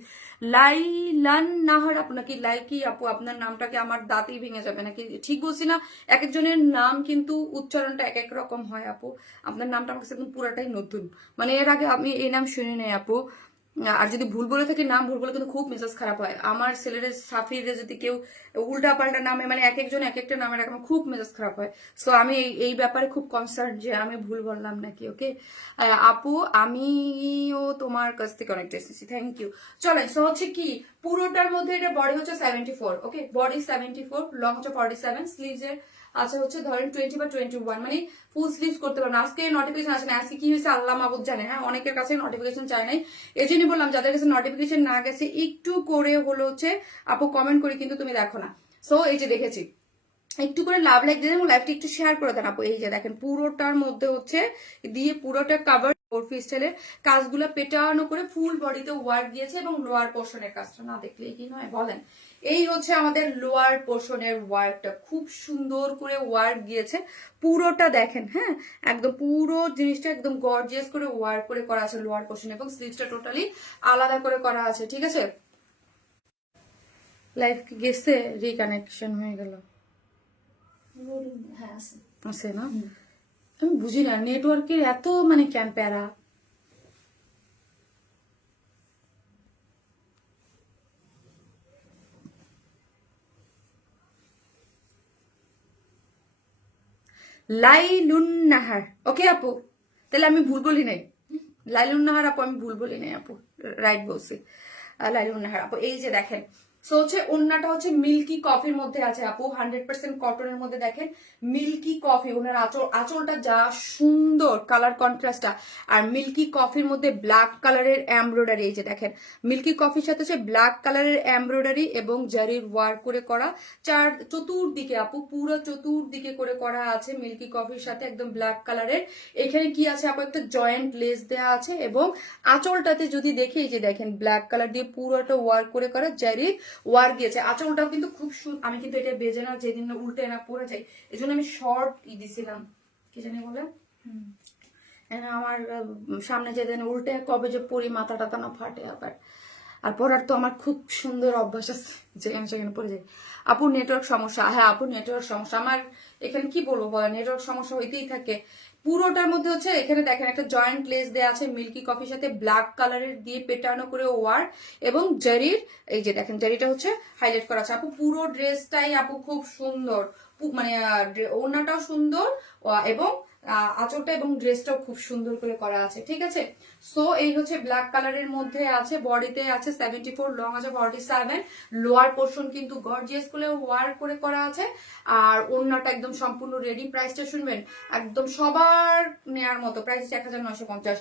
লাইলান নাহার আপু নাকি লাইকি আপু? আপনার নামটাকে আমার দাঁতই ভেঙে যাবে নাকি, ঠিক বলছি না? এক একজনের নাম কিন্তু উচ্চারণটা এক এক রকম হয় আপু। আপনার নামটা আমার কাছে একদম পুরাটাই নতুন, মানে এর আগে আমি এই নাম শুনি নাই আপু। আর যদি ভুল বলে থাকি, নাম ভুল বলে কিন্তু খুব মেজাজ খারাপ হয় আমার। ছেলের সাফিরে যদি কেউ উল্টা পাল্টা নামে, মানে এক একজন এক একটা নামের এখন খুব মেজাজ খারাপ হয়। সো আমি এই ব্যাপারে খুব কনসার্ন যে আমি ভুল বললাম নাকি। ওকে আপু, আমিও তোমার কাছ থেকে অনেক ড্রেস নিচ্ছি, থ্যাংক ইউ। চলেন, সো হচ্ছে কি পুরোটার মধ্যে এটা বডি হচ্ছে 74, ওকে বডি 74, লং হচ্ছে 47, স্লিভস এর আচ্ছা হচ্ছে ধরেন 20 বা 21, মানে ফুল স্লিভস করতে পারবেন। আজকে নোটিফিকেশন আসে না, আজকে কি হয়েছে আল্লাহ মাহবুব জানে। হ্যাঁ অনেকের কাছে নোটিফিকেশন চায় নাই, এই জন্য বললাম যাদের কাছে নোটিফিকেশন না গেছে একটু করে হলো হচ্ছে আপু কমেন্ট করে কিন্তু তুমি দেখো না। সো এই যে দেখেছি, একটু করে লাভ লাইক দিয়ে এবং লাইভটা একটু শেয়ার করে দেন আপু। এই যে দেখেন পুরোটার মধ্যে হচ্ছে দিয়ে পুরোটা কাভার বরফি স্টাইলের কাজগুলো পেটানো করে ফুল বডিতে ওয়ার্ক দিয়েছে, এবং লোয়ার পোর্শনের কাজটা না দেখলে কি নয় বলেন। এই হচ্ছে আমাদের লোয়ার পোর্শনের ওয়ার্কটা, খুব সুন্দর করে ওয়ার্ক দিয়েছে পুরোটা দেখেন। হ্যাঁ একদম পুরো জিনিসটা একদম গর্জিয়াস করে ওয়ার্ক করে করা আছে লোয়ার পোর্শন, এবং স্লিভসটা টোটালি আলাদা করে করা আছে, ঠিক আছে? লাইভ কি গেছে, রিকানেকশন হয়ে গেল হ্যাঁ আছে। আছে না? আমি বুঝি না নেটওয়ার্কের এত মানে কেন প্যারা। লাইলুন নাহার, ওকে আপু, তাহলে আমি ভুল বলি নাই। লাইলুন নাহার আপু, আমি ভুল বলি নাই আপু, রাইট বলছি লাইলুন নাহার আপু। এই যে দেখেন, সো হচ্ছে ওন্নাটা হচ্ছে মিল্কি কফির মধ্যে আছে আপু, 100% কটনের মধ্যে। দেখেন মিল্কি কফি, ওনার আঁচলটা যা সুন্দর কালার কন্ট্রাস্টটা, আর মিল্কি কফির মধ্যে ব্ল্যাক কালারের এমব্রয়ডারি। এই যে দেখেন মিল্কি কফির সাথে হচ্ছে ব্ল্যাক কালারের এমব্রয়ডারি এবং জারির ওয়ার্ক করে করা, চতুর্দিকে আপু পুরো চতুর্দিকে করে করা আছে মিল্কি কফির সাথে একদম ব্ল্যাক কালারের। এখানে কি আছে আপু, একটা জয়েন্ট লেস দেওয়া আছে, এবং আঁচলটাতে যদি দেখি এই যে দেখেন ব্ল্যাক কালার দিয়ে পুরোটা ওয়ার্ক করে করা জারির ওয়ার্ক দিয়েছে। আঁচলটাও কিন্তু খুব আমি কিন্তু এটা বেজে না যেদিন উল্টে না পরে যাই, এই জন্য আমি শর্ট দিছিলাম, কি জানি বলে আমার সামনে যেদিন উল্টে কবে যে পরি মাথা টাথা না ফাটে আবার। আর পড়ার তো আমার খুব সুন্দর অভ্যাস আছে, যেখানে সেখানে পড়ে যাই। আপু নেটওয়ার্ক সমস্যা, হ্যাঁ আপু নেটওয়ার্ক সমস্যা আমার এখানে, কি বলবো নেটওয়ার্ক সমস্যা হইতেই থাকে। পুরোটার মধ্যে হচ্ছে এখানে দেখেন একটা জয়েন্ট লেস দেওয়া আছে মিল্কি কফির সাথে ব্ল্যাক কালারের দিয়ে পেটানো করে ওয়ার্ক, এবং জারির এই যে দেখেন জারিটা হচ্ছে হাইলাইট করা আছে আপু। পুরো ড্রেসটাই আপু খুব সুন্দর, মানে ওড়নাটাও সুন্দর, এবং আঁচলটা এবং ড্রেসটাও খুব সুন্দর করে করা আছে, ঠিক আছে? সো এই হচ্ছে ব্ল্যাক কালারের মধ্যে আছে, বডিতে আছে 74, লং আছে 47, লোয়ার পোর্শন কিন্তু গর্জিয়াস করে ওয়ার্ক করে করা আছে, আর ওড়নাটা একদম সম্পূর্ণ রেডি। প্রাইসটা শুনবেন একদম সবার নেয়ার মতো, প্রাইস 1950,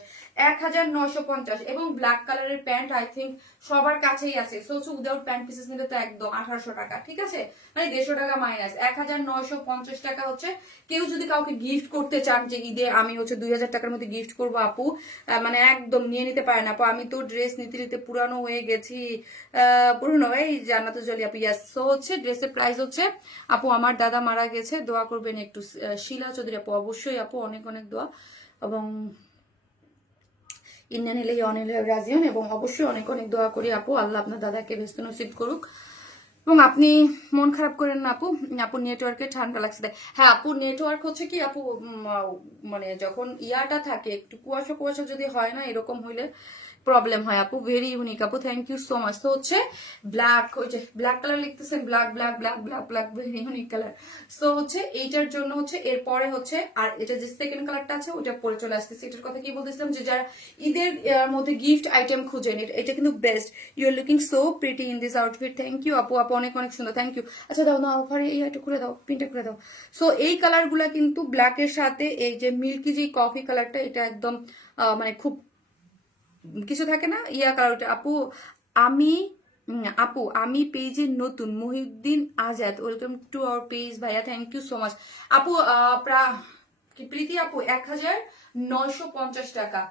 1950, এবং ব্ল্যাক কালারের প্যান্ট আই থিঙ্ক সবার কাছেই আছে। সো উইদাউট প্যান্ট পিসেস নিলে তো একদম 1800 টাকা, ঠিক আছে? মানে 150 টাকা মাইনাস, 1950 টাকা হচ্ছে। কেউ যদি কাউকে গিফট করতে চান যে ঈদে আমি হচ্ছে 2000 টাকার মধ্যে গিফট করবো আপু, মানে একদম নিয়ে নিতে পারেন আপু। আমি তো ড্রেস নিতে নিতে পুরানো হয়ে গেছি, পুরনো এই জান্নাতুল জলি আপু। ইয়াস, সো হচ্ছে ড্রেসের প্রাইস হচ্ছে আপু, আমার দাদা মারা গেছে, দোয়া করবেন একটু। শিলা চৌধুরী আপু, অবশ্যই আপু অনেক অনেক দোয়া, এবং ইন্ডিয়ান এলে অনিলে রাজিয়ান, এবং অবশ্যই অনেক অনেক দোয়া করি আপু, আল্লাহ আপনার দাদাকে ব্যস্ত নসিব করুক। এবং আপনি মন খারাপ করেন না আপু, আপু নেটওয়ার্কে ঠান্ডা লাগছে। হ্যাঁ আপু নেটওয়ার্ক হচ্ছে কি আপু, মানে যখন ইয়াটা থাকে একটু কুয়াশা কুয়াশা যদি হয় না, এরকম হইলে প্রবলেম হয় আপু, ভেরি ইউনিক আপু, থ্যাংক ইউ সো মাচ। তো হচ্ছে ব্ল্যাক, ওই যে ব্ল্যাক কালার লিখতেছেন, black black black black black, very unique colour. So হচ্ছে এইটার জন্য হচ্ছে এরপরে হচ্ছে আর এটা যে সেকেন্ড কালারটা আছে ওটা পরে চলে আসতেছে। এটার কথা কি বলতেছিলাম, যে যারা ঈদের মধ্যে গিফট আইটেম খুঁজেন, এটা কিন্তু best. You are looking so pretty in this outfit, thank you আপু, আপু অনেক অনেক সুন্দর, থ্যাংক ইউ। আচ্ছা দাও না অফারে এই একটা করে দাও, প্রিন্টটা করে দাও। সো এই কালার গুলা কিন্তু ব্ল্যাকের সাথে এই যে মিল্কি যে কফি কালারটা, এটা একদম মানে খুব কিছু থাকে না ইয়া কালারটা আপু। আমি আপু আমি পেজে নতুন, Mohiuddin Azad, welcome to our page ভাইয়া, থ্যাংক ইউ সো মাচ আপু। প্রীতি আপু 1950 টাকা,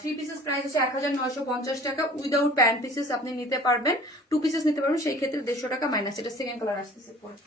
3 পিসেস প্রাইস হচ্ছে 1950 টাকা, উইদাউট প্যান্ট পিসেস আপনি নিতে পারবেন, 2 পিসেস নিতে পারবেন, সেই ক্ষেত্রে 150 টাকা মাইনাস। এটা সেকেন্ড কালার আসতেছে পরে।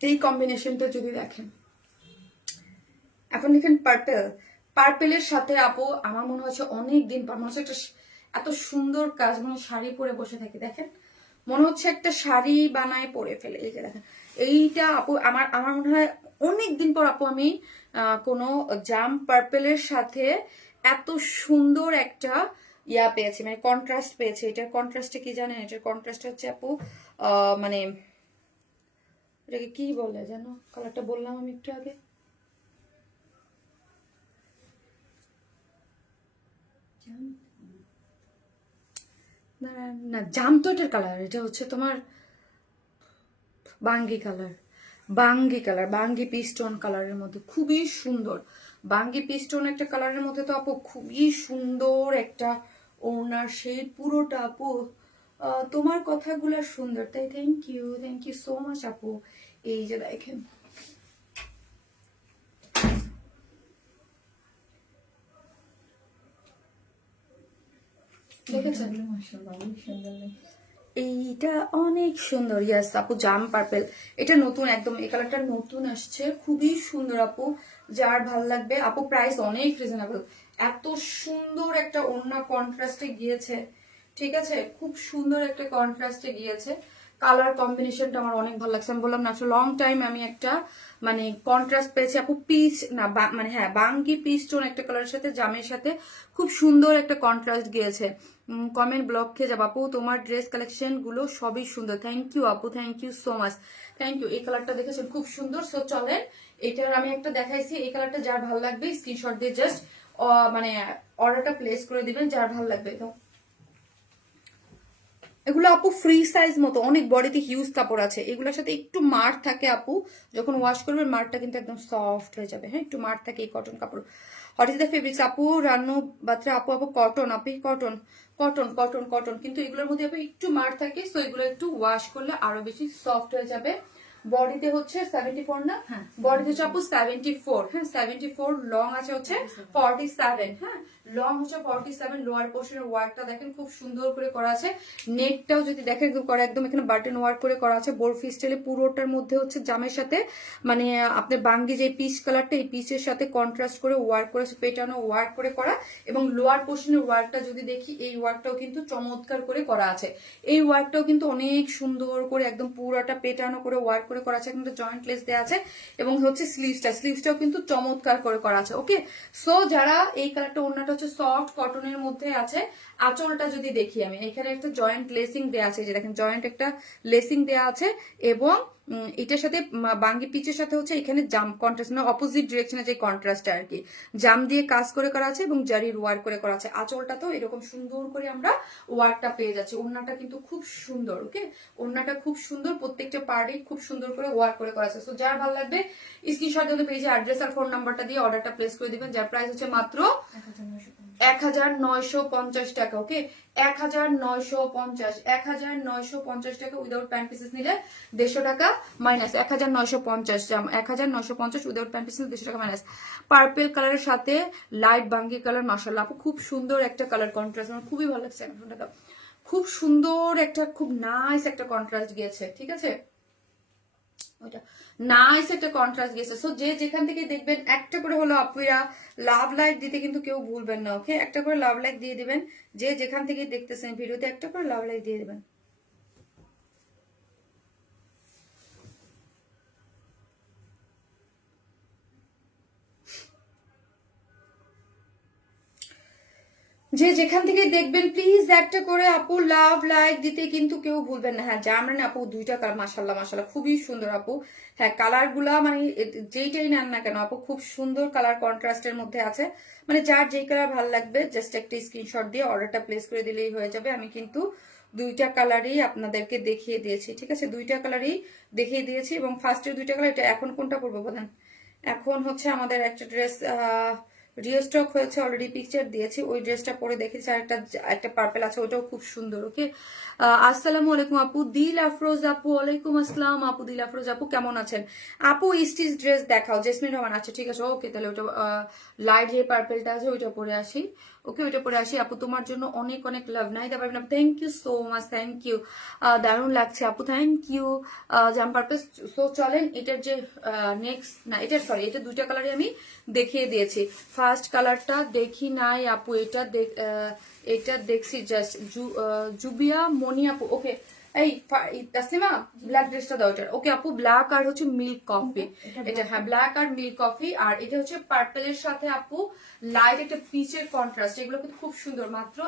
এই কম্বিনেশনটা যদি দেখেন, এখন দেখেন পার্পেল, পার্পেলের সাথে আপু আমার মনে হচ্ছে অনেক দিন পর মনে হচ্ছে একটা এত সুন্দর কাজ, মনে হয় শাড়ি পরে বসে থাকি, দেখেন মনে হচ্ছে একটা শাড়ি বানায় পরে ফেলে। এই যে দেখেন এইটা আপু, আমার আমার মনে হয় অনেক দিন পর আপু আমি কোনো জাম পার্পেলের সাথে এত সুন্দর একটা ইয়া পেয়েছি, মানে কন্ট্রাস্ট পেয়েছি। এটার কন্ট্রাস্টে কি জানেন, এটার কন্ট্রাস্ট হচ্ছে আপু মানে এটাকে কি বলে জানো, কালারটা বললাম আমি একটু আগে, না না জাম তো এটার কালার, এটা হচ্ছে তোমার বাঙ্গি কালার, বাঙ্গি কালার, বাঙ্গি পিস্টন কালারের মধ্যে খুবই সুন্দর। বাঙ্গি পিস্টন একটা কালারের মধ্যে তো আপু খুবই সুন্দর একটা ওনার শেড পুরোটা আপু। তোমার কথাগুলো সুন্দর, তাই থ্যাংক ইউ সো মাচ আপু। এই যে দেখেন দেখেছেন, এইটা অনেক সুন্দর। ইয়াস আপু, জাম পার্পেল, এটা নতুন একদম, এই কালারটা নতুন আসছে, খুবই সুন্দর আপু, যার ভাল লাগবে আপু। প্রাইস অনেক রিজনেবল, এত সুন্দর একটা ওড়না কন্ট্রাস্টে গিয়েছে, ঠিক আছে, খুব সুন্দর একটা কন্ট্রাস্টে গিয়েছে। কালার কম্বিনেশনটা আমার অনেক ভালো লাগছে। আমি বললাম না, আসলে লং টাইম আমি একটা মানে কন্ট্রাস্ট পেয়েছি আপু। পিস না মানে হ্যাঁ বাঙ্গি পিস টোন একটা কালারের সাথে জামের সাথে খুব সুন্দর একটা কন্ট্রাস্ট গিয়েছে। কমেন্ট ব্লক খেয়ে যাব আপু, তোমার ড্রেস কালেকশন গুলো সবই সুন্দর, থ্যাংক ইউ আপু, thank you so much, thank you. এই কালারটা দেখেছেন খুব সুন্দর। সো চলেন এটার আমি একটা দেখাইছি, এই কালারটা যার ভালো লাগবে স্ক্রিনশট দিয়ে জাস্ট মানে অর্ডারটা প্লেস করে দিবেন, যার ভালো লাগবে। তো এগুলো আপু ফ্রি সাইজ মতো, অনেক বডিতে হিউজ কাপড় আছে, এগুলোর সাথে একটু মার থাকে আপু, যখন ওয়াশ করবেন মারটা কিন্তু একদম সফট হয়ে যাবে। হ্যাঁ একটু মার থাকে এই কটন কাপড়। হোয়াট ইজ দ্য ফেব্রিক্স আপু, রান্নু বাত্রা আপু, আপু কটন, আপু কটন কটন কটন কটন, কিন্তু এগুলোর মধ্যে আপু একটু মার থাকে, সো এগুলো একটু ওয়াশ করলে আরো বেশি সফট হয়ে যাবে। বডিতে হচ্ছে 74 না, বডিতে হচ্ছে আপু 74, হ্যাঁ 74, লং আছে হচ্ছে 47, হ্যাঁ লং হচ্ছে 47, লোয়ার পোর্শনের ওয়ার্কটা দেখেন খুব সুন্দর করে করা আছে। নেকটাও যদি দেখেন একদম করা, একদম এখানে বাটন ওয়ার্ক করে করা আছে। বরফি স্টাইলে পুরোটার মধ্যে হচ্ছে জামের সাথে মানে আপনার বাঙ্গি যে পিস কালারটা, এই পিসের সাথে কন্ট্রাস্ট করে ওয়ার্ক করে পেটানো ওয়ার্ক করে করা। এবং লোয়ার পোর্শনের ওয়ার্কটা যদি দেখি, এই ওয়ার্কটাও কিন্তু চমৎকার করে করা আছে। এই ওয়ার্কটাও কিন্তু অনেক সুন্দর করে একদম পুরোটা পেটানো করে ওয়ার্ক করে করা আছে, কিন্তু জয়েন্ট লেস দেওয়া আছে। এবং হচ্ছে স্লিভসটাও কিন্তু চমৎকার করে করা আছে। ওকে, সো যারা এই কালারটা, ওড়নাটা হচ্ছে সফট কটনের মধ্যে আছে। আঁচলটা যদি দেখি আমি, এখানে একটা জয়েন্ট লেসিং দেওয়া আছে, যে দেখেন জয়েন্ট একটা লেসিং দেওয়া আছে, এবং এটার সাথে বাঙ্গি পিচের সাথে হচ্ছে এখানে জাম কন্ট্রাস্ট, মানে অপোজিট ডিরেকশনে যে কন্ট্রাস্ট আর কি, জাম দিয়ে কাজ করে করা আছে এবং জারির ওয়ার্ক করে করা আছে। আঁচলটা তো এরকম সুন্দর করে আমরা ওয়ার্কটা পেয়ে যাচ্ছি। ওড়নাটা কিন্তু খুব সুন্দর, ওকে, ওড়নাটা খুব সুন্দর, প্রত্যেকটা পার্টে খুব সুন্দর করে ওয়ার্ক করে করা আছে। সো যার ভালো লাগবে স্ক্রিনশট দিয়ে পেজে অ্যাড্রেস আর ফোন নাম্বারটা দিয়ে অর্ডারটা প্লেস করে দিবেন, যার প্রাইস হচ্ছে মাত্র 1950 টাকা। ওকে, 1950, 1950 টাকা উইদাউট প্যান্ট পিসেস নিলে 150 টাকা মাইনাস, 1950, 1950 উইদাউট প্যান্ট পিসেস 150 টাকা মাইনাস। পার্পেল কালারের সাথে লাইট বাঙ্গি কালার, মাশাআল্লাহ আপু খুব সুন্দর একটা কালার কন্ট্রাস্ট, আমার খুবই ভালো লাগছে। খুব সুন্দর একটা, খুব নাইস একটা কন্ট্রাস্ট গিয়েছে, ঠিক আছে, ওইটা নাইস একটা কন্ট্রাস্ট গেছে। সো যে যেখান থেকে দেখবেন একটা করে হলো আপুরা লাভ লাইক দিতে কিন্তু কেউ ভুলবেন না, ওকে, একটা করে লাভ লাইক দিয়ে দিবেন। যে যেখান থেকে দেখতেছেন ভিডিওতে একটা করে লাভ লাইক দিয়ে দিবেন। যে যেখান থেকে দেখবেন প্লিজ একটা করে আপু লাভ লাইক দিতে কিন্তু কেউ ভুলবেন না। হ্যাঁ জার্মান আপু দুইটা কালার, মাশাল্লাহ মাশাল্লাহ খুবই সুন্দর আপু। হ্যাঁ কালার গুলা মানে যেইটাই নেন না কেন আপু খুব সুন্দর কালার কন্ট্রাস্টের মধ্যে আছে। মানে যার যেই কালার ভালো লাগবে জাস্ট একটা স্ক্রিনশট দিয়ে অর্ডারটা প্লেস করে দিলেই হয়ে যাবে। আমি কিন্তু দুইটা কালারই আপনাদেরকে দেখিয়ে দিয়েছি, ঠিক আছে, দুইটা কালারই দেখিয়ে দিয়েছি এবং ফার্স্টের দুইটা কালার। এটা এখন কোনটা পরবো বলেন? এখন হচ্ছে আমাদের একটা ড্রেস রিস্টক হয়েছে, অলরেডি পিকচার দিয়েছি, ওই ড্রেসটা পরে দেখেছি। আর একটা পার্পল আছে, ওটাও খুব সুন্দর। ওকে, আসসালামু আলাইকুম আপু দিল আফরোজ আপু। ওয়ালাইকুম আসসালাম আপু দিল আফরোজ আপু, কেমন আছেন আপু? স্টিচ ড্রেস দেখাও, জেসমিন রহমান। আচ্ছা ঠিক আছে, ওকে, তাহলে ওটা লাইট যে পার্পলটা আছে ওইটা পরে আসি। ওকে, ওইটা পরে আসি আপু। তোমার জন্য অনেক অনেক লাভ, নাই দিতে পারবেন। Thank you so much, thank you, দারুণ লাগছে আপু, থ্যাংক ইউ। জাম পার্পল। সো চলেন এটার যে নেক্সট, না এটার সরি, এটা দুইটা কালারই আমি দেখিয়ে দিয়েছি। ফার্স্ট কালারটা দেখি নাই আপু, এটা দেখছি জাস্ট জুবিয়া মনি আপু। ওকে, এই তাসলিমা ব্ল্যাক ড্রেসটা দাও এটার। ওকে আপু, ব্ল্যাক আর হচ্ছে মিল্ক কফি, এটা হ্যাঁ ব্ল্যাক আর মিল্ক কফি। আর এটা হচ্ছে পার্পেলের সাথে আপু লাইট একটা পিচের কন্ট্রাস্ট, এগুলো কিন্তু খুব সুন্দর। মাত্র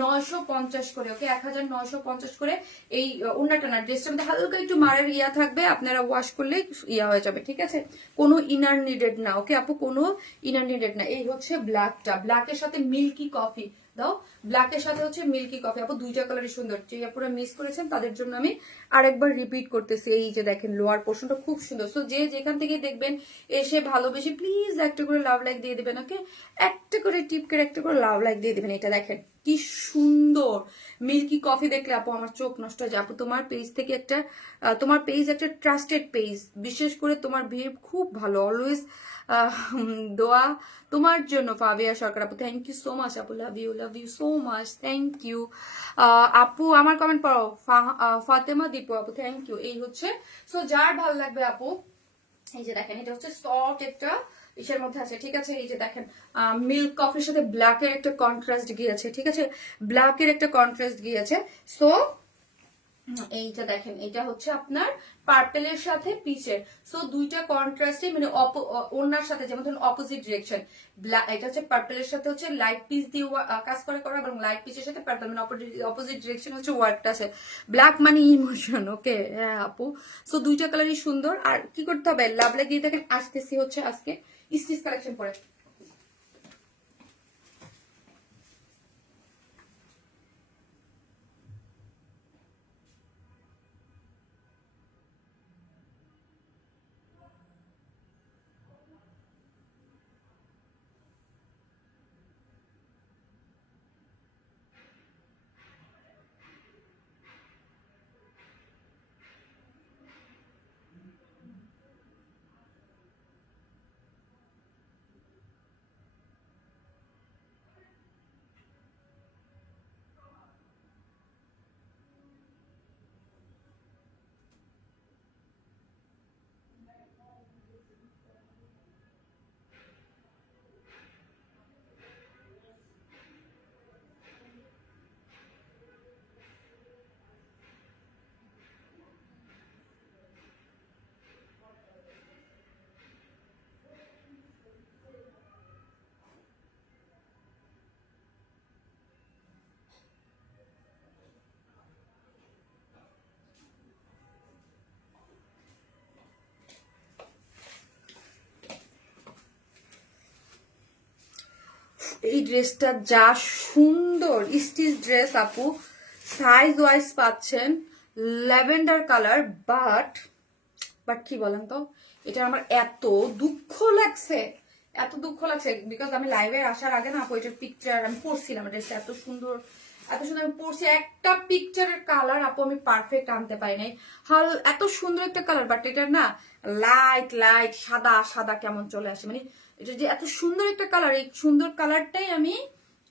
1950 করে। ওকে, 1950 করে। এই ওন্নাটা না, ড্রেসটার মধ্যে হালকা একটু মারের ইয়া থাকবে, আপনারা ওয়াশ করলে ইয়া হয়ে যাবে, ঠিক আছে, কোনো ইনার নিডেড না। ওকে আপু, কোনো ইনার নিডেড না। এই হচ্ছে ব্ল্যাকটা, ব্ল্যাকের সাথে মিল্কি কফি দাও, ব্ল্যাকের সাথে হচ্ছে মিল্কি কফি আপু, দুইটা কালারই সুন্দর। যে আপুরা মিস করেছেন তাদের জন্য আমি আরেকবার রিপিট করতেছি। এই যে দেখেন লোয়ার পোর্শনটা খুব সুন্দর। সো যে যেখান থেকে দেখবেন এসে ভালোবেসে প্লিজ একটা করে লাভ লাইক দিয়ে দিবেন। ওকে, একটা করে টিপ করে একটা করে লাভ লাইক দিয়ে দিবেন। এটা দেখেন কি সুন্দর মিল্কি কফি, দেখলে আপু আমার চোখ নষ্ট হয়ে যায়। আপু তোমার পেজ থেকে একটা, তোমার পেজ একটা ট্রাস্টেড পেজ, বিশেষ করে তোমার বিহেভ খুব ভালো, অলওয়েজ দোয়া তোমার জন্য। ফাবিয়া সরকার আপু, থ্যাংক ইউ সো মাচ আপু, love you so much, thank you আপু। আমার কমেন্ট পড়ো, ফাতেমা দীপু আপু, থ্যাংক ইউ। এই হচ্ছে, সো যার ভালো লাগবে আপু, এই যে দেখেন এটা হচ্ছে সফট একটা ইসের মধ্যে আছে, ঠিক আছে। এই যে দেখেন মিল্ক কফির সাথে ব্ল্যাকের একটা কন্ট্রাস্ট গিয়েছে, ঠিক আছে, ব্ল্যাকের একটা কন্ট্রাস্ট গিয়েছে। সো এইটা দেখেন, এটা হচ্ছে আপনার পার্পেলের সাথে পিচের। সো দুইটা কন্ট্রাস্টে মানে ওনার সাথে যেমন ধরুন অপোজিট ডিরেকশন, এটা হচ্ছে পার্পেলের সাথে হচ্ছে লাইট পিচ দিয়ে কাজ করে করা, এবং লাইট পিচের সাথে পার্পেল মানে অপোজিট ডিরেকশন হচ্ছে ওয়ার্কটা আছে। ব্ল্যাক মানে ইমোশন। ওকে হ্যাঁ আপু, সো দুইটা কালারই সুন্দর। আর কি করতে হবে, লাভ লাইক দিয়ে দেখেন। আসতেছি হচ্ছে আজকে স্টিচ কালেকশন পরে। এই ড্রেসটা যা সুন্দর স্টিচ ড্রেস আপু, সাইজ ওয়াইজ পাচ্ছেন ল্যাভেন্ডার কালার, বাট কি বলেন তো, এটা আমার এত দুঃখ লাগছে, বিকজ আমি লাইভে আসার আগে না আপু এটার পিকচার আমি পড়ছিলাম, ড্রেসটা এত সুন্দর আমি পড়ছি, একটা পিকচারের কালার আপু আমি পারফেক্ট আনতে পারি নাই, এত সুন্দর একটা কালার, বাট এটা না লাইট সাদা সাদা কেমন চলে আসে, মানে এটা যে এত সুন্দর একটা কালার, এই সুন্দর কালারটাই আমি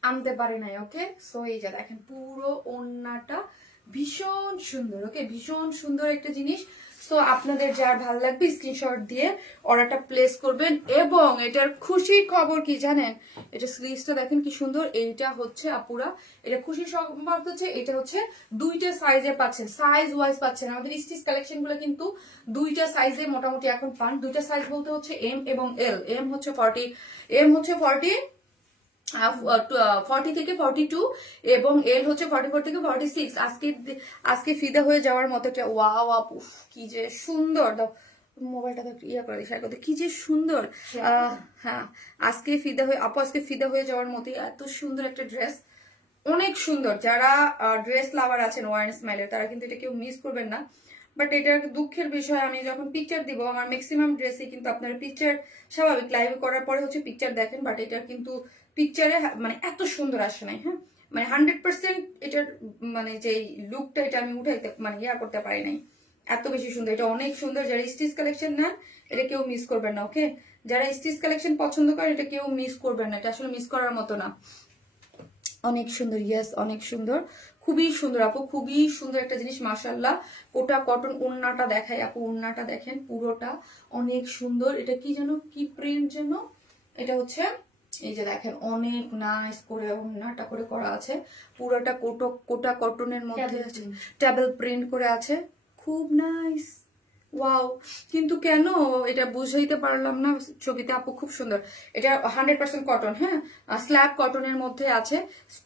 আনতে পারি নাই। ওকে, সো এই যে দেখেন পুরো ওড়নাটা ভীষণ সুন্দর, ওকে ভীষণ সুন্দর একটা জিনিস। সো আপনাদের যার ভালো লাগবে স্ক্রিনশট দিয়ে অর্ডারটা প্লেস করবেন। এবং এটার খুশির খবর কি জানেন, এটা স্লিভসটা দেখেন কি সুন্দর, এইটা হচ্ছে আপুরা, এটা খুশির সংবাদ হচ্ছে এটা হচ্ছে দুইটা সাইজে পাচ্ছেন, সাইজ ওয়াইজ পাচ্ছেন। আমাদের স্টিচ কালেকশন গুলো কিন্তু দুইটা সাইজে মোটামুটি এখন পান, দুইটা সাইজ বলতে হচ্ছে এম এবং এল। এম হচ্ছে 40 থেকে 42 এবং এল হচ্ছে 44 থেকে 46। আজকে ফিদা হয়ে যাওয়ার মতো একটা ওয়াও আপু, কি যে সুন্দর, দাও মোবাইলটা ইয়ে করে শেয়ার করতে, কি যে সুন্দর। হ্যাঁ, আজকে ফিদা হয়ে যাওয়ার মতো এত সুন্দর একটা ড্রেস, অনেক সুন্দর। যারা ড্রেস লাভার আছেন ওয়ান স্মাইলের, তারা কিন্তু এটা কেউ মিস করবেন না। বাট এটার দুঃখের বিষয়, আমি যখন পিকচার দিব, আমার ম্যাক্সিমাম ড্রেসে কিন্তু আপনারা পিকচার স্বাভাবিক লাইভ করার পরে হচ্ছে পিকচার দেখেন, বাট এটার কিন্তু পিকচারে মানে এত সুন্দর আসে নাই। হ্যাঁ, মানে 100% এটার মানে যে লুকটা এটা আমি উঠাইতে মানে করতে পারি নাই, এত বেশি সুন্দর। এটা অনেক সুন্দর, যারা স্টিচ কালেকশন নেন এটা কেউ মিস করবেন না। ওকে, যারা স্টিচ কালেকশন পছন্দ করেন এটা কেউ মিস করবেন না, এটা আসলে মিস করার মতো না। অনেক সুন্দর, ইয়েস অনেক সুন্দর, খুবই সুন্দর আপু, খুবই সুন্দর একটা জিনিস মাশাআল্লাহ। কোটা কটন ওড়নাটা দেখাই আপু, ওড়নাটা দেখেন পুরোটা অনেক সুন্দর। এটা কি যেন, কি প্রিন্ট যেন, এটা হচ্ছে এই যে দেখেন অনেক নাইস করে ওড়নাটা করে করা আছে, পুরোটা কোটা কটনের মধ্যে আছে, টেবিল প্রিন্ট করে আছে, খুব নাইস, ওয়াও। কিন্তু কেন এটা বুঝাইতে পারলাম না ছবিতে আপু, খুব সুন্দর। এটা 100% কটন, হ্যাঁ স্ল্যাব কটনের মধ্যে আছে,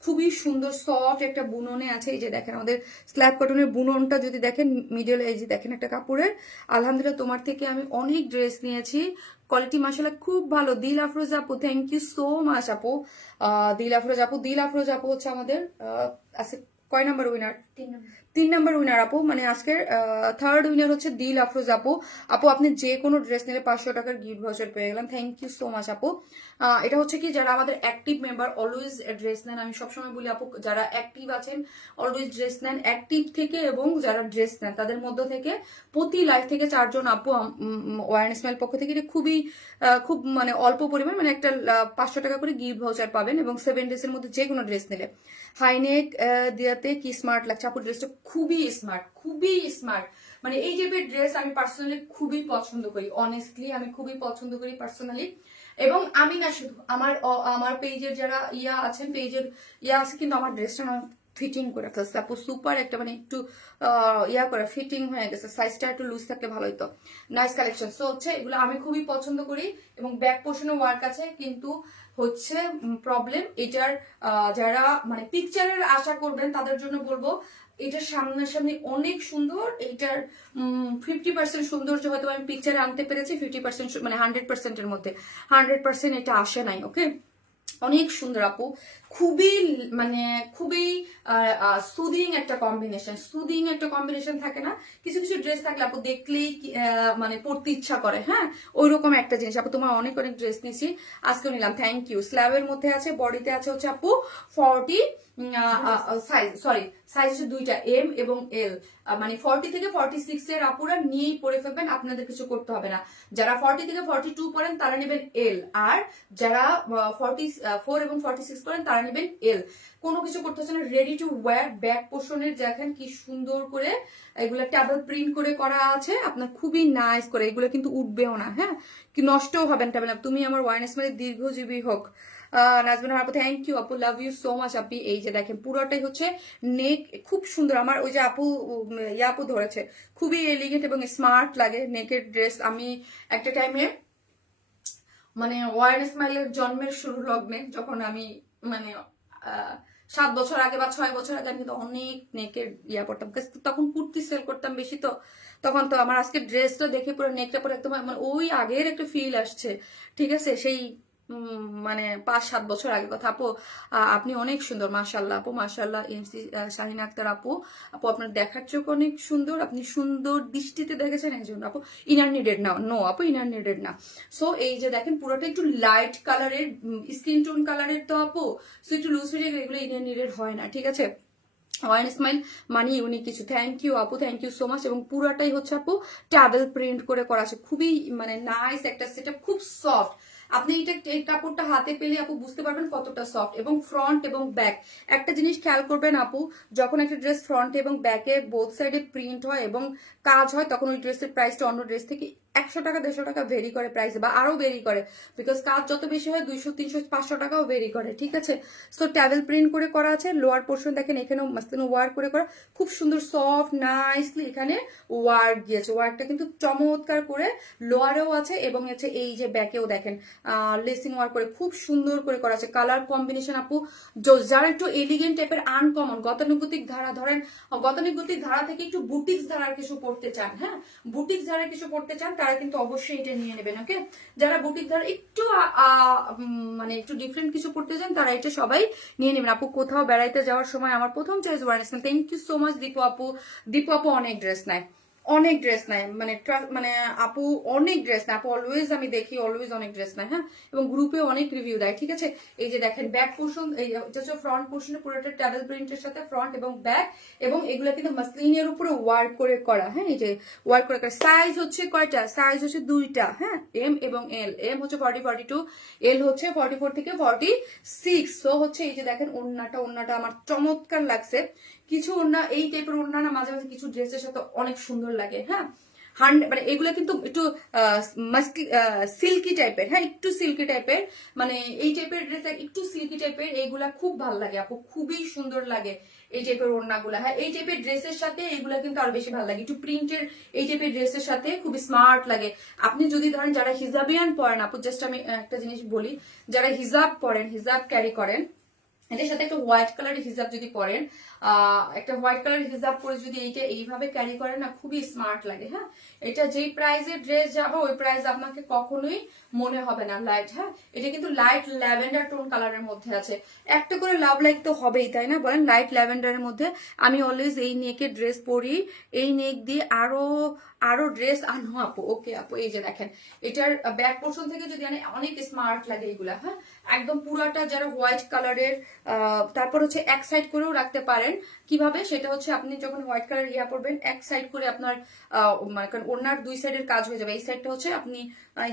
খুবই সুন্দর সফট একটা বুননে আছে। এই যে দেখেন আমাদের স্ল্যাব কটনের বুননটা যদি দেখেন মিডল, এই যে দেখেন একটা কাপড়ের। আলহামদুলিল্লাহ তোমার থেকে আমি অনেক ড্রেস নিয়েছি, কোয়ালিটি মাশাআল্লাহ খুব ভালো। দিল আফরোজ আপু, থ্যাংক ইউ সো মাচ আপু। দিল আফরোজ আপু হচ্ছে আমাদের আছে কয় নাম্বার উইনার, 3 নাম্বার উইনার আপু, মানে আজকের 3rd উইনার হচ্ছে দিল আফরোজ আপু। আপু আপনি যে কোনো ড্রেস নিলে 500 টাকার গিফট ভাউচার পেয়ে গেলাম, থ্যাংক ইউ সো মাচ আপু। এটা হচ্ছে কি, যারা আমাদের অ্যাক্টিভ মেম্বার অলওয়েজ ড্রেস নেন, আমি সবসময় বলি আপু যারা অ্যাক্টিভ আছেন অলওয়েজ ড্রেস নেন, অ্যাক্টিভ থেকে এবং যারা ড্রেস নেন তাদের মধ্য থেকে প্রতি লাইফ থেকে 4 জন আপু ওয়ান স্মাইল পক্ষ থেকে এটা খুব মানে অল্প পরিমাণ, মানে একটা 500 টাকা করে গিফট ভাউচার পাবেন এবং 7 ডেজ এর মধ্যে যে কোনো ড্রেস নিলে। হাইনেক দিয়াতে কি স্মার্ট লাগছে আপু, ড্রেসটা খুবই স্মার্ট, মানে এই টাইপের ড্রেস আমি পার্সোনালি খুবই পছন্দ করি, অনেস্টলি আমি খুবই পছন্দ করি পার্সোনালি। এবং আমি না শুধু আমার পেজের যারা আছেন, পেজের আছে, কিন্তু আমার ড্রেসটা না ফিটিং করে ফেলছে আপু, সুপার একটা, মানে একটু করে ফিটিং হয়ে গেছে, সাইজটা একটু লুজ থাকলে ভালো হতো। Nice collection. সো হচ্ছে এগুলো আমি খুবই পছন্দ করি এবং ব্যাক পোর্শনে ওয়ার্ক আছে, কিন্তু হচ্ছে প্রবলেম এটার, যারা মানে পিকচারের আশা করবেন তাদের জন্য বলবো এটার সামনাসামনি অনেক সুন্দর, এইটার 50% সৌন্দর্য হয়তো আমি পিকচারে আনতে পেরেছি, 50% মানে 100% এর মধ্যে 100% এটা আসে নাই। ওকে, অনেক সুন্দর আপু, খুবই সুদিং একটা কম্বিনেশন থাকে না, কিছু কিছু ড্রেস থাকলে আপু দেখলেই মানে পড়তে ইচ্ছা করে, হ্যাঁ ওইরকম একটা জিনিস আপু। তোমার অনেক ড্রেস নিয়েছি, আজকে নিলাম, থ্যাংক ইউ। স্ল্যাবের মধ্যে আছে, বডিতে আছে হচ্ছে আপু 40 সাইজ হচ্ছে দুইটা, এম এবং এল, মানে 40 থেকে 46 এর আপুরা নিয়েই পরে ফেলবেন, আপনাদের কিছু করতে হবে না। যারা 40 থেকে 42 পরেন তারা নেবেন এল, আর যারা 44 এবং 46 পরেন তারা নেবেন এল। কোনো কিছু করতে হচ্ছে না, রেডি টু ওয়্যার। ব্যাক পোর্শনের দেখেন কি সুন্দর করে এগুলা টেবল প্রিন্ট করে করা আছে, আপনার খুবই নাইস করে, এগুলো কিন্তু উঠবেও না, হ্যাঁ কি নষ্টও হবে না টেবল। তুমি আমার ওয়াইনেস মানে দীর্ঘজীবী হোক। নাজমিন আপু, থ্যাংক ইউ আপু, লাভ ইউ সো মাচ আপি। এই যে দেখেন পুরোটাই হচ্ছে নেক, খুব সুন্দর। আমার ওই যে আপু ধরেছে, খুবই এলিগেন্ট এবং স্মার্ট লাগে নেকের ড্রেস। আমি একটা টাইমে মানে ওয়ান স্মাইলের জন্মের শুরু লগ্নে, যখন আমি মানে 7 বছর আগে বা 6 বছর আগে, আমি কিন্তু অনেক নেকের পড়তাম, তখন কুর্তি সেল করতাম বেশি, তো তখন তো আমার আজকে ড্রেসটা দেখে পুরো নেকটা পরে একদম মানে ওই আগের একটা ফিল আসছে, ঠিক আছে, সেই মানে 5-7 বছর আগে কথা আপু। আপনি অনেক সুন্দর, মাশাল্লাহ আপু, মাশাল্লাহ। এমসি শাহিন আক্তার আপু, আপু আপনার দেখার চোখ অনেক সুন্দর, আপনি সুন্দর দৃষ্টিতে দেখেছেন এই জন্য আপু। ইনার নিডেড না, নো আপু, ইনার নিডেড না। সো এই যে দেখেন পুরোটা একটু লাইট কালারের, স্কিন টোন কালারের তো আপু, সো একটু লুজ হয়ে গেলে এগুলো ইনার নিডেড হয় না, ঠিক আছে। ওয়ান স্মাইল মানে ইউনিক কিছু। থ্যাংক ইউ আপু, থ্যাংক ইউ সো মাচ। এবং পুরাটাই হচ্ছে আপু ট্রাভেল প্রিন্ট করে করা আছে, খুবই মানে নাইস একটা সেটআপ, খুব সফট। আপনি এটা এই কাপড়টা হাতে পেলে আপু বুঝতে পারবেন কতটা সফট। এবং ফ্রন্ট এবং ব্যাক একটা জিনিস খেয়াল করবেন আপু, যখন একটা ড্রেস ফ্রন্ট এবং ব্যাকে বোথ সাইডে প্রিন্ট হয় এবং কাজ হয়, তখন ওই ড্রেসের প্রাইসটা অন্য ড্রেস থেকে 100 টাকা 150 টাকা ভেরি করে প্রাইস, বা আরো ভেরি করে, বিকজ কাজ যত বেশি হয় 200 300 500 টাকাও ভেরি করে, ঠিক আছে। সো ট্রাভেল প্রিন্ট করে করা আছে। লোয়ার পোর্শন দেখেন এখানেও মাস্তানো ওয়ার্ক করে করা, খুব সুন্দর সফট নাইসলি এখানে ওয়ার্ক গিয়েছে। ওয়ার্কটা কিন্তু চমৎকার করে লোয়ারেও আছে এবং হচ্ছে এই যে ব্যাকেও দেখেন লেসিং ওয়ার্ক করে খুব সুন্দর করে করা আছে। কালার কম্বিনেশন আপু যারা একটু এলিগেন্ট টাইপের আনকমন গতানুগতিক ধারা, ধরেন গতানুগতিক ধারা থেকে একটু বুটিক্স ধারার কিছু পড়তে চান, হ্যাঁ বুটিক্স ধারার কিছু পড়তে চান, তারা কিন্তু অবশ্যই এটা নিয়ে নেবেন, ওকে। যারা বুটিক ধারা একটু মানে একটু ডিফারেন্ট কিছু পড়তে চান, তারা এটা সবাই নিয়ে নেবেন আপু। কোথাও বেড়াইতে যাওয়ার সময় আমার প্রথম চয়েস ওয়ারেন্স। Thank you so much Dipu আপু। দীপু আপু অনেক ড্রেস নেয়, অনেক ড্রেস নেয়, মানে মানে আপু অনেক ড্রেস নেয় আপু, অলওয়েজ আমি দেখি অলওয়েজ অনেক ড্রেস নেয়, হ্যাঁ। এবং গ্রুপে অনেক রিভিউ দেয়, ঠিক আছে। এই যে দেখেন ব্যাক পোর্শন, এই হচ্ছে ফ্রন্ট পোর্শনে পুরোটা ট্রাভেল প্রিন্টের সাথে ফ্রন্ট এবং ব্যাক, এবং এগুলো কিন্তু মাসলিনের উপরে ওয়ার্ক করে করা, হ্যাঁ এই যে ওয়ার্ক করে করা। সাইজ হচ্ছে কয়টা? সাইজ হচ্ছে 2টা, হ্যাঁ এম এবং এল। এম হচ্ছে 40-42, এল হচ্ছে 44 থেকে 46। সো হচ্ছে এই যে দেখেন ওড়নাটা আমার চমৎকার লাগছে। কিছু ওড়না এই টাইপের ওড়না না মাঝে মাঝে কিছু ড্রেসের সাথে অনেক সুন্দর লাগে, হ্যাঁ মানে এগুলো কিন্তু একটু সিল্কি টাইপের, হ্যাঁ একটু সিল্কি টাইপের, মানে এই টাইপের ড্রেস একটু সিল্কি টাইপের, এইগুলা খুব ভালো লাগে আপু, খুবই সুন্দর লাগে এই টাইপের ওড়নাগুলা, হ্যাঁ এই টাইপের ড্রেসের সাথে এইগুলা কিন্তু আরো বেশি ভালো লাগে, একটু প্রিন্টের এই টাইপের ড্রেসের সাথে খুবই স্মার্ট লাগে। আপনি যদি ধরেন যারা হিজাবিয়ান পরেন আপু, জাস্ট আমি একটা জিনিস বলি, যারা হিজাব পরেন, হিজাব ক্যারি করেন, এটার সাথে একটা হোয়াইট কালারের হিজাব যদি পরেন, একটা হোয়াইট কালারের হিজাব পরে যদি এইটা এইভাবে ক্যারি করেন না, খুবই স্মার্ট লাগে, হ্যাঁ। এটা যেই প্রাইসের ড্রেস যাবে ওই প্রাইস আপনাকে কখনোই মনে হবে না লাইট, হ্যাঁ। এটা কিন্তু লাইট ল্যাভেন্ডার টোন কালারের মধ্যে আছে, একটা করে লাভ লাইক তো হবেই, তাই না বলেন? লাইট ল্যাভেন্ডারের মধ্যে আমি অলওয়েজ এই নেকের ড্রেস পরি, এই নেক দিয়ে আরো আরো ড্রেস আনো আপু, ওকে আপু। এই যে দেখেন এটার ব্যাক পোর্শন থেকে যদি আনে অনেক স্মার্ট লাগে এগুলা, হ্যাঁ একদম পুরাটা যারা হোয়াইট কালারের, তারপর হচ্ছে এক সাইড করেও রাখতে পারেন। কিভাবে সেটা হচ্ছে আপনি যখন হোয়াইট কালার ইয়া করবেন, এক সাইড করে আপনার কারণ ওনার 2 সাইডের কাজ হয়ে যাবে, এই সাইডটা হচ্ছে আপনি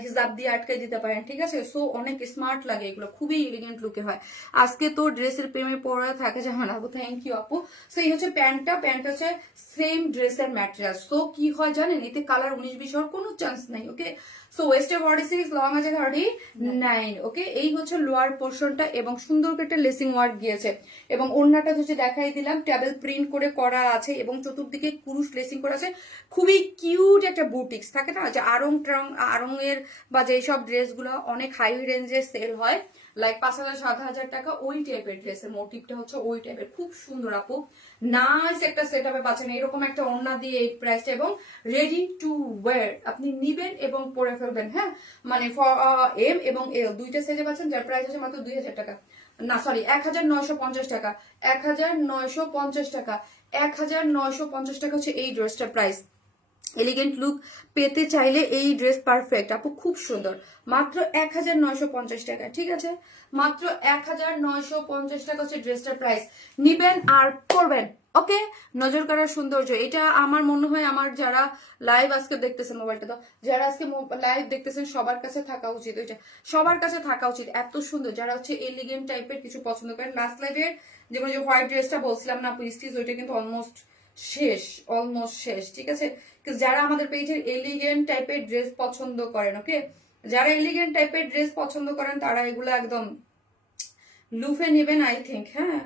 হিজাব দিয়ে আটকাই দিতে পারেন, ঠিক আছে। সো অনেক স্মার্ট লাগে এগুলো, খুবই এলিগেন্ট লুকে হয়। আজকে তো ড্রেসের প্রেমে পড়া থাকে যেমন আপু, থ্যাংক ইউ আপু। সো এই হচ্ছে প্যান্টটা হচ্ছে সেম ড্রেসের ম্যাটেরিয়াল। সো কি হয় জানেন, এতে কালার 19-20 হওয়ার কোনো চান্স নাই, ওকে। সো ওয়েস্টে 46, লং আছে 39, ওকে। এই হচ্ছে লোয়ার পোর্শনটা এবং সুন্দর করে একটা লেসিং ওয়ার্ক গিয়েছে, এবং ওড়নাটা হচ্ছে দেখাই দিলাম ট্যাবেল প্রিন্ট করে করা আছে এবং চতুর্দিকে কুরুশ লেসিং করা আছে। খুবই কিউট একটা বুটিক্স থাকে না যে আরং এর বা যেসব ড্রেসগুলো অনেক হাই রেঞ্জে সেল হয়, লাইক 5,000-7,000 টাকা, ওই টাইপের ড্রেসের মোটিভটা হচ্ছে ওই টাইপের, খুব সুন্দর আপু। নাইস একটা সেট আপে পাচ্ছেন এরকম একটা ওড়না দিয়ে এই প্রাইসটা, এবং রেডি টু ওয়্যার, আপনি নিবেন এবং পরে ফেলবেন, হ্যাঁ মানে এম এবং এল দুইটা সাইজে পাচ্ছেন, যার প্রাইস হচ্ছে মাত্র 2,000 টাকা, না সরি 1,950 টাকা, 1,950 টাকা, 1,950 টাকা হচ্ছে এই ড্রেসটার প্রাইস। এলিগেন্ট লুক পেতে চাইলে এই ড্রেস পারফেক্ট আপু, খুব সুন্দর, মাত্র 1,950 টাকা, ঠিক আছে, মাত্র 1,950 টাকা হচ্ছে ড্রেসটার প্রাইস। নিবেন আর পরবেন, ওকে। নজর কাড়ার সৌন্দর্য এটা আমার মনে হয় আমার যারা লাইভ আজকে দেখতেছেন, মোবাইলটা তো যারা আজকে লাইভ দেখতেছেন সবার কাছে থাকা উচিত, ওইটা সবার কাছে থাকা উচিত, এত সুন্দর। যারা হচ্ছে এলিগেন্ট টাইপের কিছু পছন্দ করেন, লাস্ট লাইভের যেমন যে হোয়াইট ড্রেসটা বলছিলাম না প্রিস্টিজ, ওইটা কিন্তু অলমোস্ট শেষ, ঠিক আছে। যারা আমাদের পেজের এলিগেন্ট টাইপের ড্রেস পছন্দ করেন, ওকে, যারা এলিগেন্ট টাইপের ড্রেস পছন্দ করেন তারা এগুলো একদম লুফে নেবেন আই থিঙ্ক, হ্যাঁ।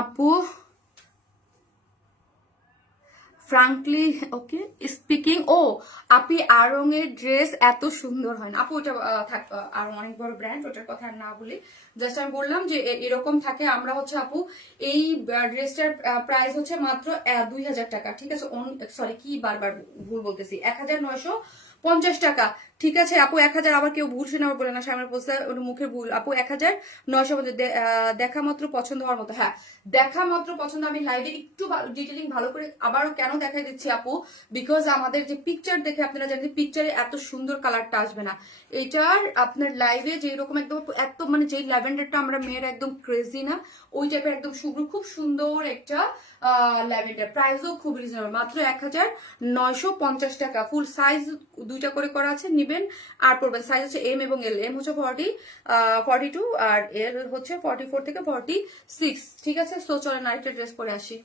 আপু ফ্রাঙ্কলি ওকে স্পিকিং, ও আপি আড়ং এর ড্রেস এত সুন্দর হয় না আপু, ওটা থাক, আর অনেক বড় ব্র্যান্ড, ওটার কথা আর না বলি। জাস্ট আমি বললাম যে এরকম থাকে। আমরা হচ্ছে আপু এই ড্রেসটার প্রাইস হচ্ছে মাত্র 2000 টাকা, ঠিক আছে। সরি, কি বারবার ভুল বলতেছি, 1950 টাকা, ঠিক আছে আপু। 1000, আবার কেউ ভুল শুনে আবার বলে না সামনে বলতে ওর মুখের ভুল আপু। 1950, দেখা মাত্র পছন্দ হওয়ার মতো। হ্যাঁ, দেখা মাত্র পছন্দ। আমি লাইভে একটু ডিটেলিং ভালো করে আবারও কেন দেখাই দিচ্ছি আপু, বিকজ আমাদের যে পিকচার দেখে আপনারা জানেন পিকচারে এত সুন্দর কালারটা আসবে না। এইটার আপনার লাইভে যেই রকম একদম একদম মানে যেই ল্যাভেন্ডারটা আমরা মেয়ের একদম ক্রেজি না, ওই টাইপের একদম শুভ্র খুব সুন্দর একটা ল্যাভেন্ডার। প্রাইসও খুব রিজনেবল, মাত্র 1950 টাকা। ফুল সাইজ দুইটা করে করা আছে, নিবেন আর পড়বেন। সাইজ হচ্ছে এম এবং এল। এম হচ্ছে 42 আর এল হচ্ছে 44 থেকে 46, ঠিক আছে। সো চলেন আরেকটা ড্রেস পরে আসি।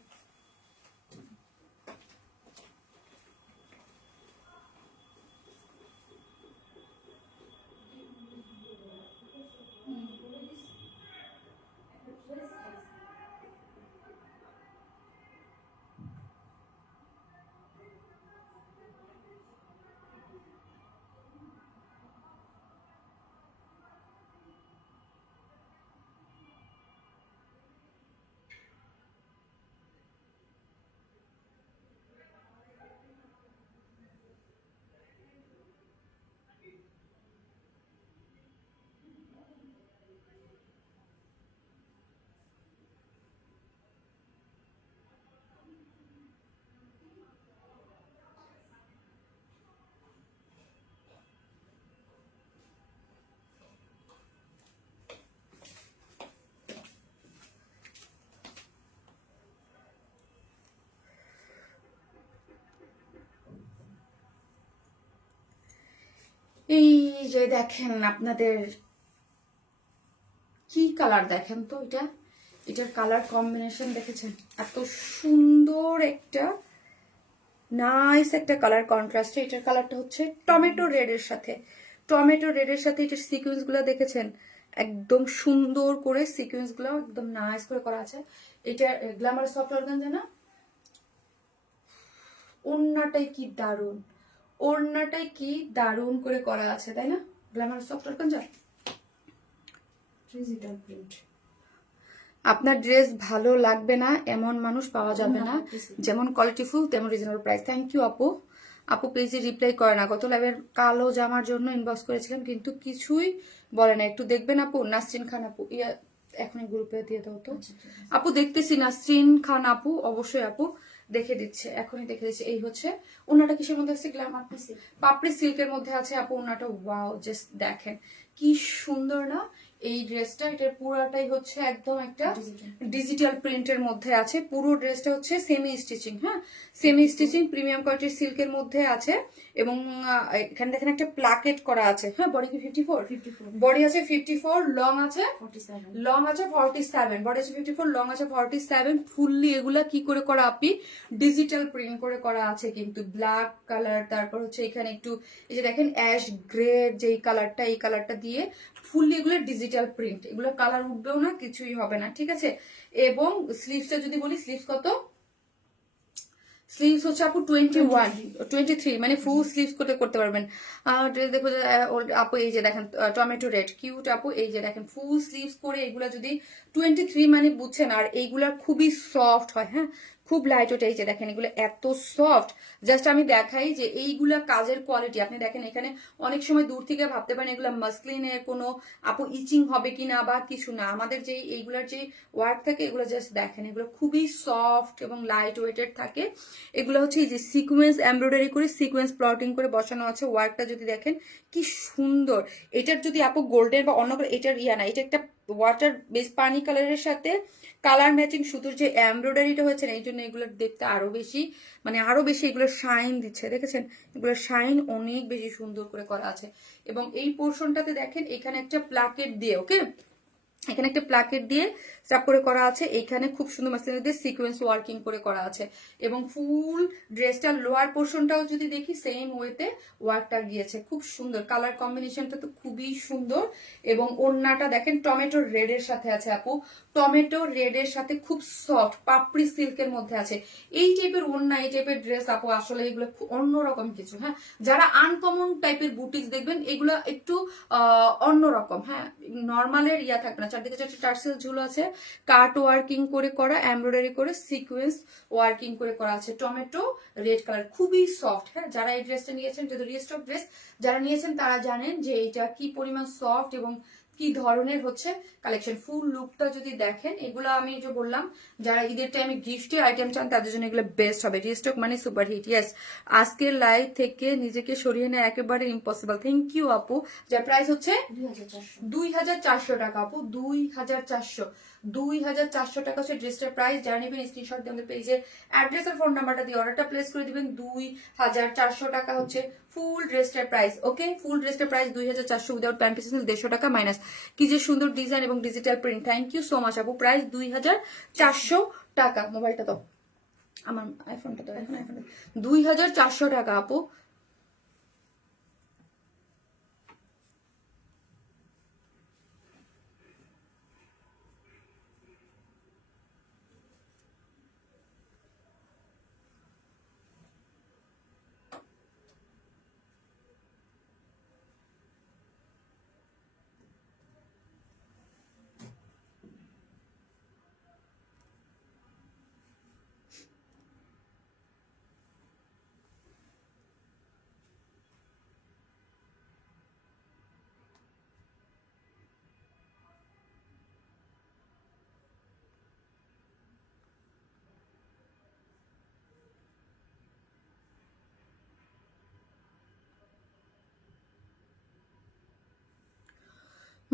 এই যে দেখেন আপনাদের কি কালার দেখেন তো, এটার কালার কম্বিনেশন দেখেছেন, এত সুন্দর একটা নাইস একটা কালার কন্ট্রাস্ট। এটার কালারটা হচ্ছে টমেটো রেড এর সাথে, টমেটো রেড এর সাথে এটার সিকোয়েন্স গুলো দেখেছেন, একদম সুন্দর করে সিকোয়েন্স গুলো একদম নাইস করে করা আছে। এটা গ্ল্যামার সফট অর্গানজা না, ওড়নাটাই কি দারুন, ওড়নাটাই কি দারুন করে করা আছে, তাই না? Glamour soft organza digital print. আপনার ড্রেস ভালো লাগবে না এমন মানুষ পাওয়া যাবে না, যেমন কোয়ালিটিফুল তেমন রিজনেবল প্রাইস। থ্যাংক ইউ আপু। আপু পেজে রিপ্লাই করে না, গত লাইভের কালো জামার জন্য ইনবক্স করেছিলাম কিন্তু কিছুই বলে না। একটু দেখবেন আপু। নাসরিন খান আপু, এখনই গ্রুপে দিয়ে দাও তো আপু। দেখতেছি নাসরিন খান আপু, অবশ্যই আপু দেখে দিচ্ছে, এখনই দেখে দিচ্ছে। এই হচ্ছে ওনাটা কিসের মধ্যে আছে, গ্ল্যামার পাপড়ি সিল্কের মধ্যে আছে আপু ওনাটা। ওয়াও, জাস্ট দেখেন কি সুন্দর না এই ড্রেসটা। এটার পুরাটাই হচ্ছে একদম একটা ডিজিটাল প্রিন্টের মধ্যে আছে। পুরো ড্রেসটা হচ্ছে সেমি স্টিচিং, হ্যাঁ সেমি স্টিচিং প্রিমিয়াম কোয়ালিটির সিল্কের মধ্যে আছে। এবং এখানে দেখেন একটা প্লাকেট করা আছে। হ্যাঁ, বডি কি 54? বডি আছে 54, লং আছে 47, লং আছে 47, বডি আছে 54, লং আছে 47। ফুললি এগুলা কি করে করা আপনি, ডিজিটাল প্রিন্ট করে করা আছে কিন্তু। ব্ল্যাক কালার, তারপর হচ্ছে এখানে একটু এই যে দেখেন অ্যাশ গ্রে যেই কালারটা, এই কালারটা দিয়ে ফুললি এগুলো ডিজিটাল প্রিন্ট। এগুলো কালার উঠবেও না, কিছুই হবে না, ঠিক আছে। এবং স্লিভসটা যদি বলি, স্লিভস কত? স্লিভস হচ্ছে আপু 23, মানে ফুল স্লিভস করতে পারবেন। দেখো আপু এই যে দেখেন টমেটো রেড কিউট আপু। এই যে দেখেন ফুল স্লিভস করে এগুলা যদি 23 মানে বুঝছেন। আর এইগুলা খুবই সফট হয়, হ্যাঁ খুব লাইট ওয়েট। এই যে দেখেন এগুলো এত সফট, জাস্ট আমি দেখাই যে এইগুলা কাজের কোয়ালিটি। আপনি দেখেন এখানে অনেক সময় দূর থেকে ভাবতে পারেন এগুলা মাসলিনের কোনো আপু ইচিং হবে কিনা বা কিছু না। আমাদের যে এইগুলার যে ওয়ার্ক থাকে এগুলো জাস্ট দেখেন, এগুলো খুবই সফট এবং লাইট ওয়েটেড থাকে। এগুলো হচ্ছে এই যে সিকোয়েন্স এমব্রয়ডারি করে সিকোয়েন্স প্লটিং করে বসানো আছে। ওয়ার্কটা যদি দেখেন কি সুন্দর। এটার যদি আপু গোল্ডেন বা অন্য এটার না, এটা একটা ওয়াটার বেস পানি কালারের সাথে কালার ম্যাচিং সুতোর যে এমব্রয়ডারিটা হয়েছে না, এই জন্য এগুলো দেখতে আরো বেশি মানে আরো বেশি এগুলো শাইন দিচ্ছে। দেখেছেন এগুলো শাইন অনেক বেশি সুন্দর করে করা আছে। এবং এই পোর্শনটাতে দেখেন এখানে একটা প্লাকেট দিয়ে, ওকে এখানে একটা প্লাকেট দিয়ে স্ট্রাপ করে করা আছে, এখানে খুব সুন্দর মাসলিন দিয়ে সিকোয়েন্স ওয়ার্কিং করে করা আছে, এবং ফুল ড্রেসটার লোয়ার পোর্শনটাও যদি দেখি সেম ওয়েতে ওয়ার্কটা গিয়েছে, খুব সুন্দর কালার কম্বিনেশনটা তো খুবই সুন্দর। এবং ওড়নাটা দেখেন টমেটো রেডের সাথে আছে আপু, টমেটো রেডের সাথে খুব সফট পাপড়ি সিল্কের মধ্যে আছে। এই টাইপের ওড়না, এই টাইপের ড্রেস আপু আসলে এগুলো অন্যরকম কিছু। হ্যাঁ, যারা আনকমন টাইপের বুটিক্স দেখবেন এগুলো একটু অন্যরকম। হ্যাঁ, নর্মালের ইয়া থাকবে না, চারদিকে চারটে টার্সেল ঝুলো আছে, কাট ওয়ার্কিং করে করা, এমব্রয়ডারি করে সিকোয়েন্স ওয়ার্কিং করে করা আছে, টমেটো রেড কালার, খুবই সফট। হ্যাঁ, যারা এই ড্রেসটা নিয়েছেন, যেহেতু রিস্টক ড্রেস যারা নিয়েছেন তারা জানেন যে এটা কি পরিমাণ সফট এবং কি ধরনের হচ্ছে কালেকশন। ফুল লুকটা যদি দেখেন, এগুলো আমি যে বললাম যারা ঈদের টাইমে গিফটে আইটেম চান তাদের জন্য এগুলো বেস্ট হবে। রিস্টক মানে সুপার হিট। ইয়েস, আজকের লাইভ থেকে নিজেকে সরিয়ে নেওয়া একেবারে ইম্পসিবল। থ্যাংক ইউ আপু। যার প্রাইস হচ্ছে 2400 টাকা আপু, 2400 টাকা হচ্ছে ড্রেসটার প্রাইস। যারা নেবেন স্ক্রিনশট দিয়ে আমাদের পেজে অ্যাড্রেস আর ফোন নাম্বারটা দিয়ে অর্ডারটা প্লেস করে দিবেন। 2400 টাকা হচ্ছে ফুল ড্রেসটার প্রাইস। ওকে, ফুল ড্রেসটার প্রাইস 2400 উইদাউট প্যান্ট পিস 150 টাকা মাইনাস। কি যে সুন্দর ডিজাইন এবং digital print. Thank you so much আপু। প্রাইস 2400 টাকা। মোবাইলটা দাও, আমার আইফোনটা দাও, এখন আইফোনটা 2400 টাকা আপু।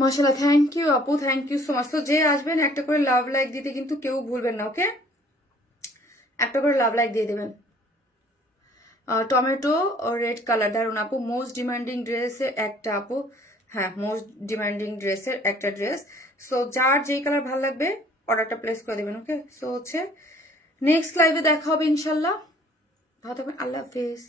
মাশাআল্লাহ, থ্যাংক ইউ আপু, থ্যাংক ইউ সো মাচ। তো যে আসবেন একটা করে লাভ লাইক দিতে কিন্তু কেউ ভুলবেন না। ওকে, একটা করে লাভ লাইক দিয়ে দেবেন। টমেটো রেড কালার দারুন আপু, মোস্ট ডিমান্ডিং ড্রেসের একটা আপু। হ্যাঁ, মোস্ট ডিমান্ডিং ড্রেসের একটা ড্রেস। সো যার যেই কালার ভালো লাগবে অর্ডারটা প্লেস করে দেবেন। ওকে, সো হচ্ছে নেক্সট লাইভে দেখা হবে ইনশাল্লাহ। ভালো থাকবেন, আল্লাহ হাফেজ।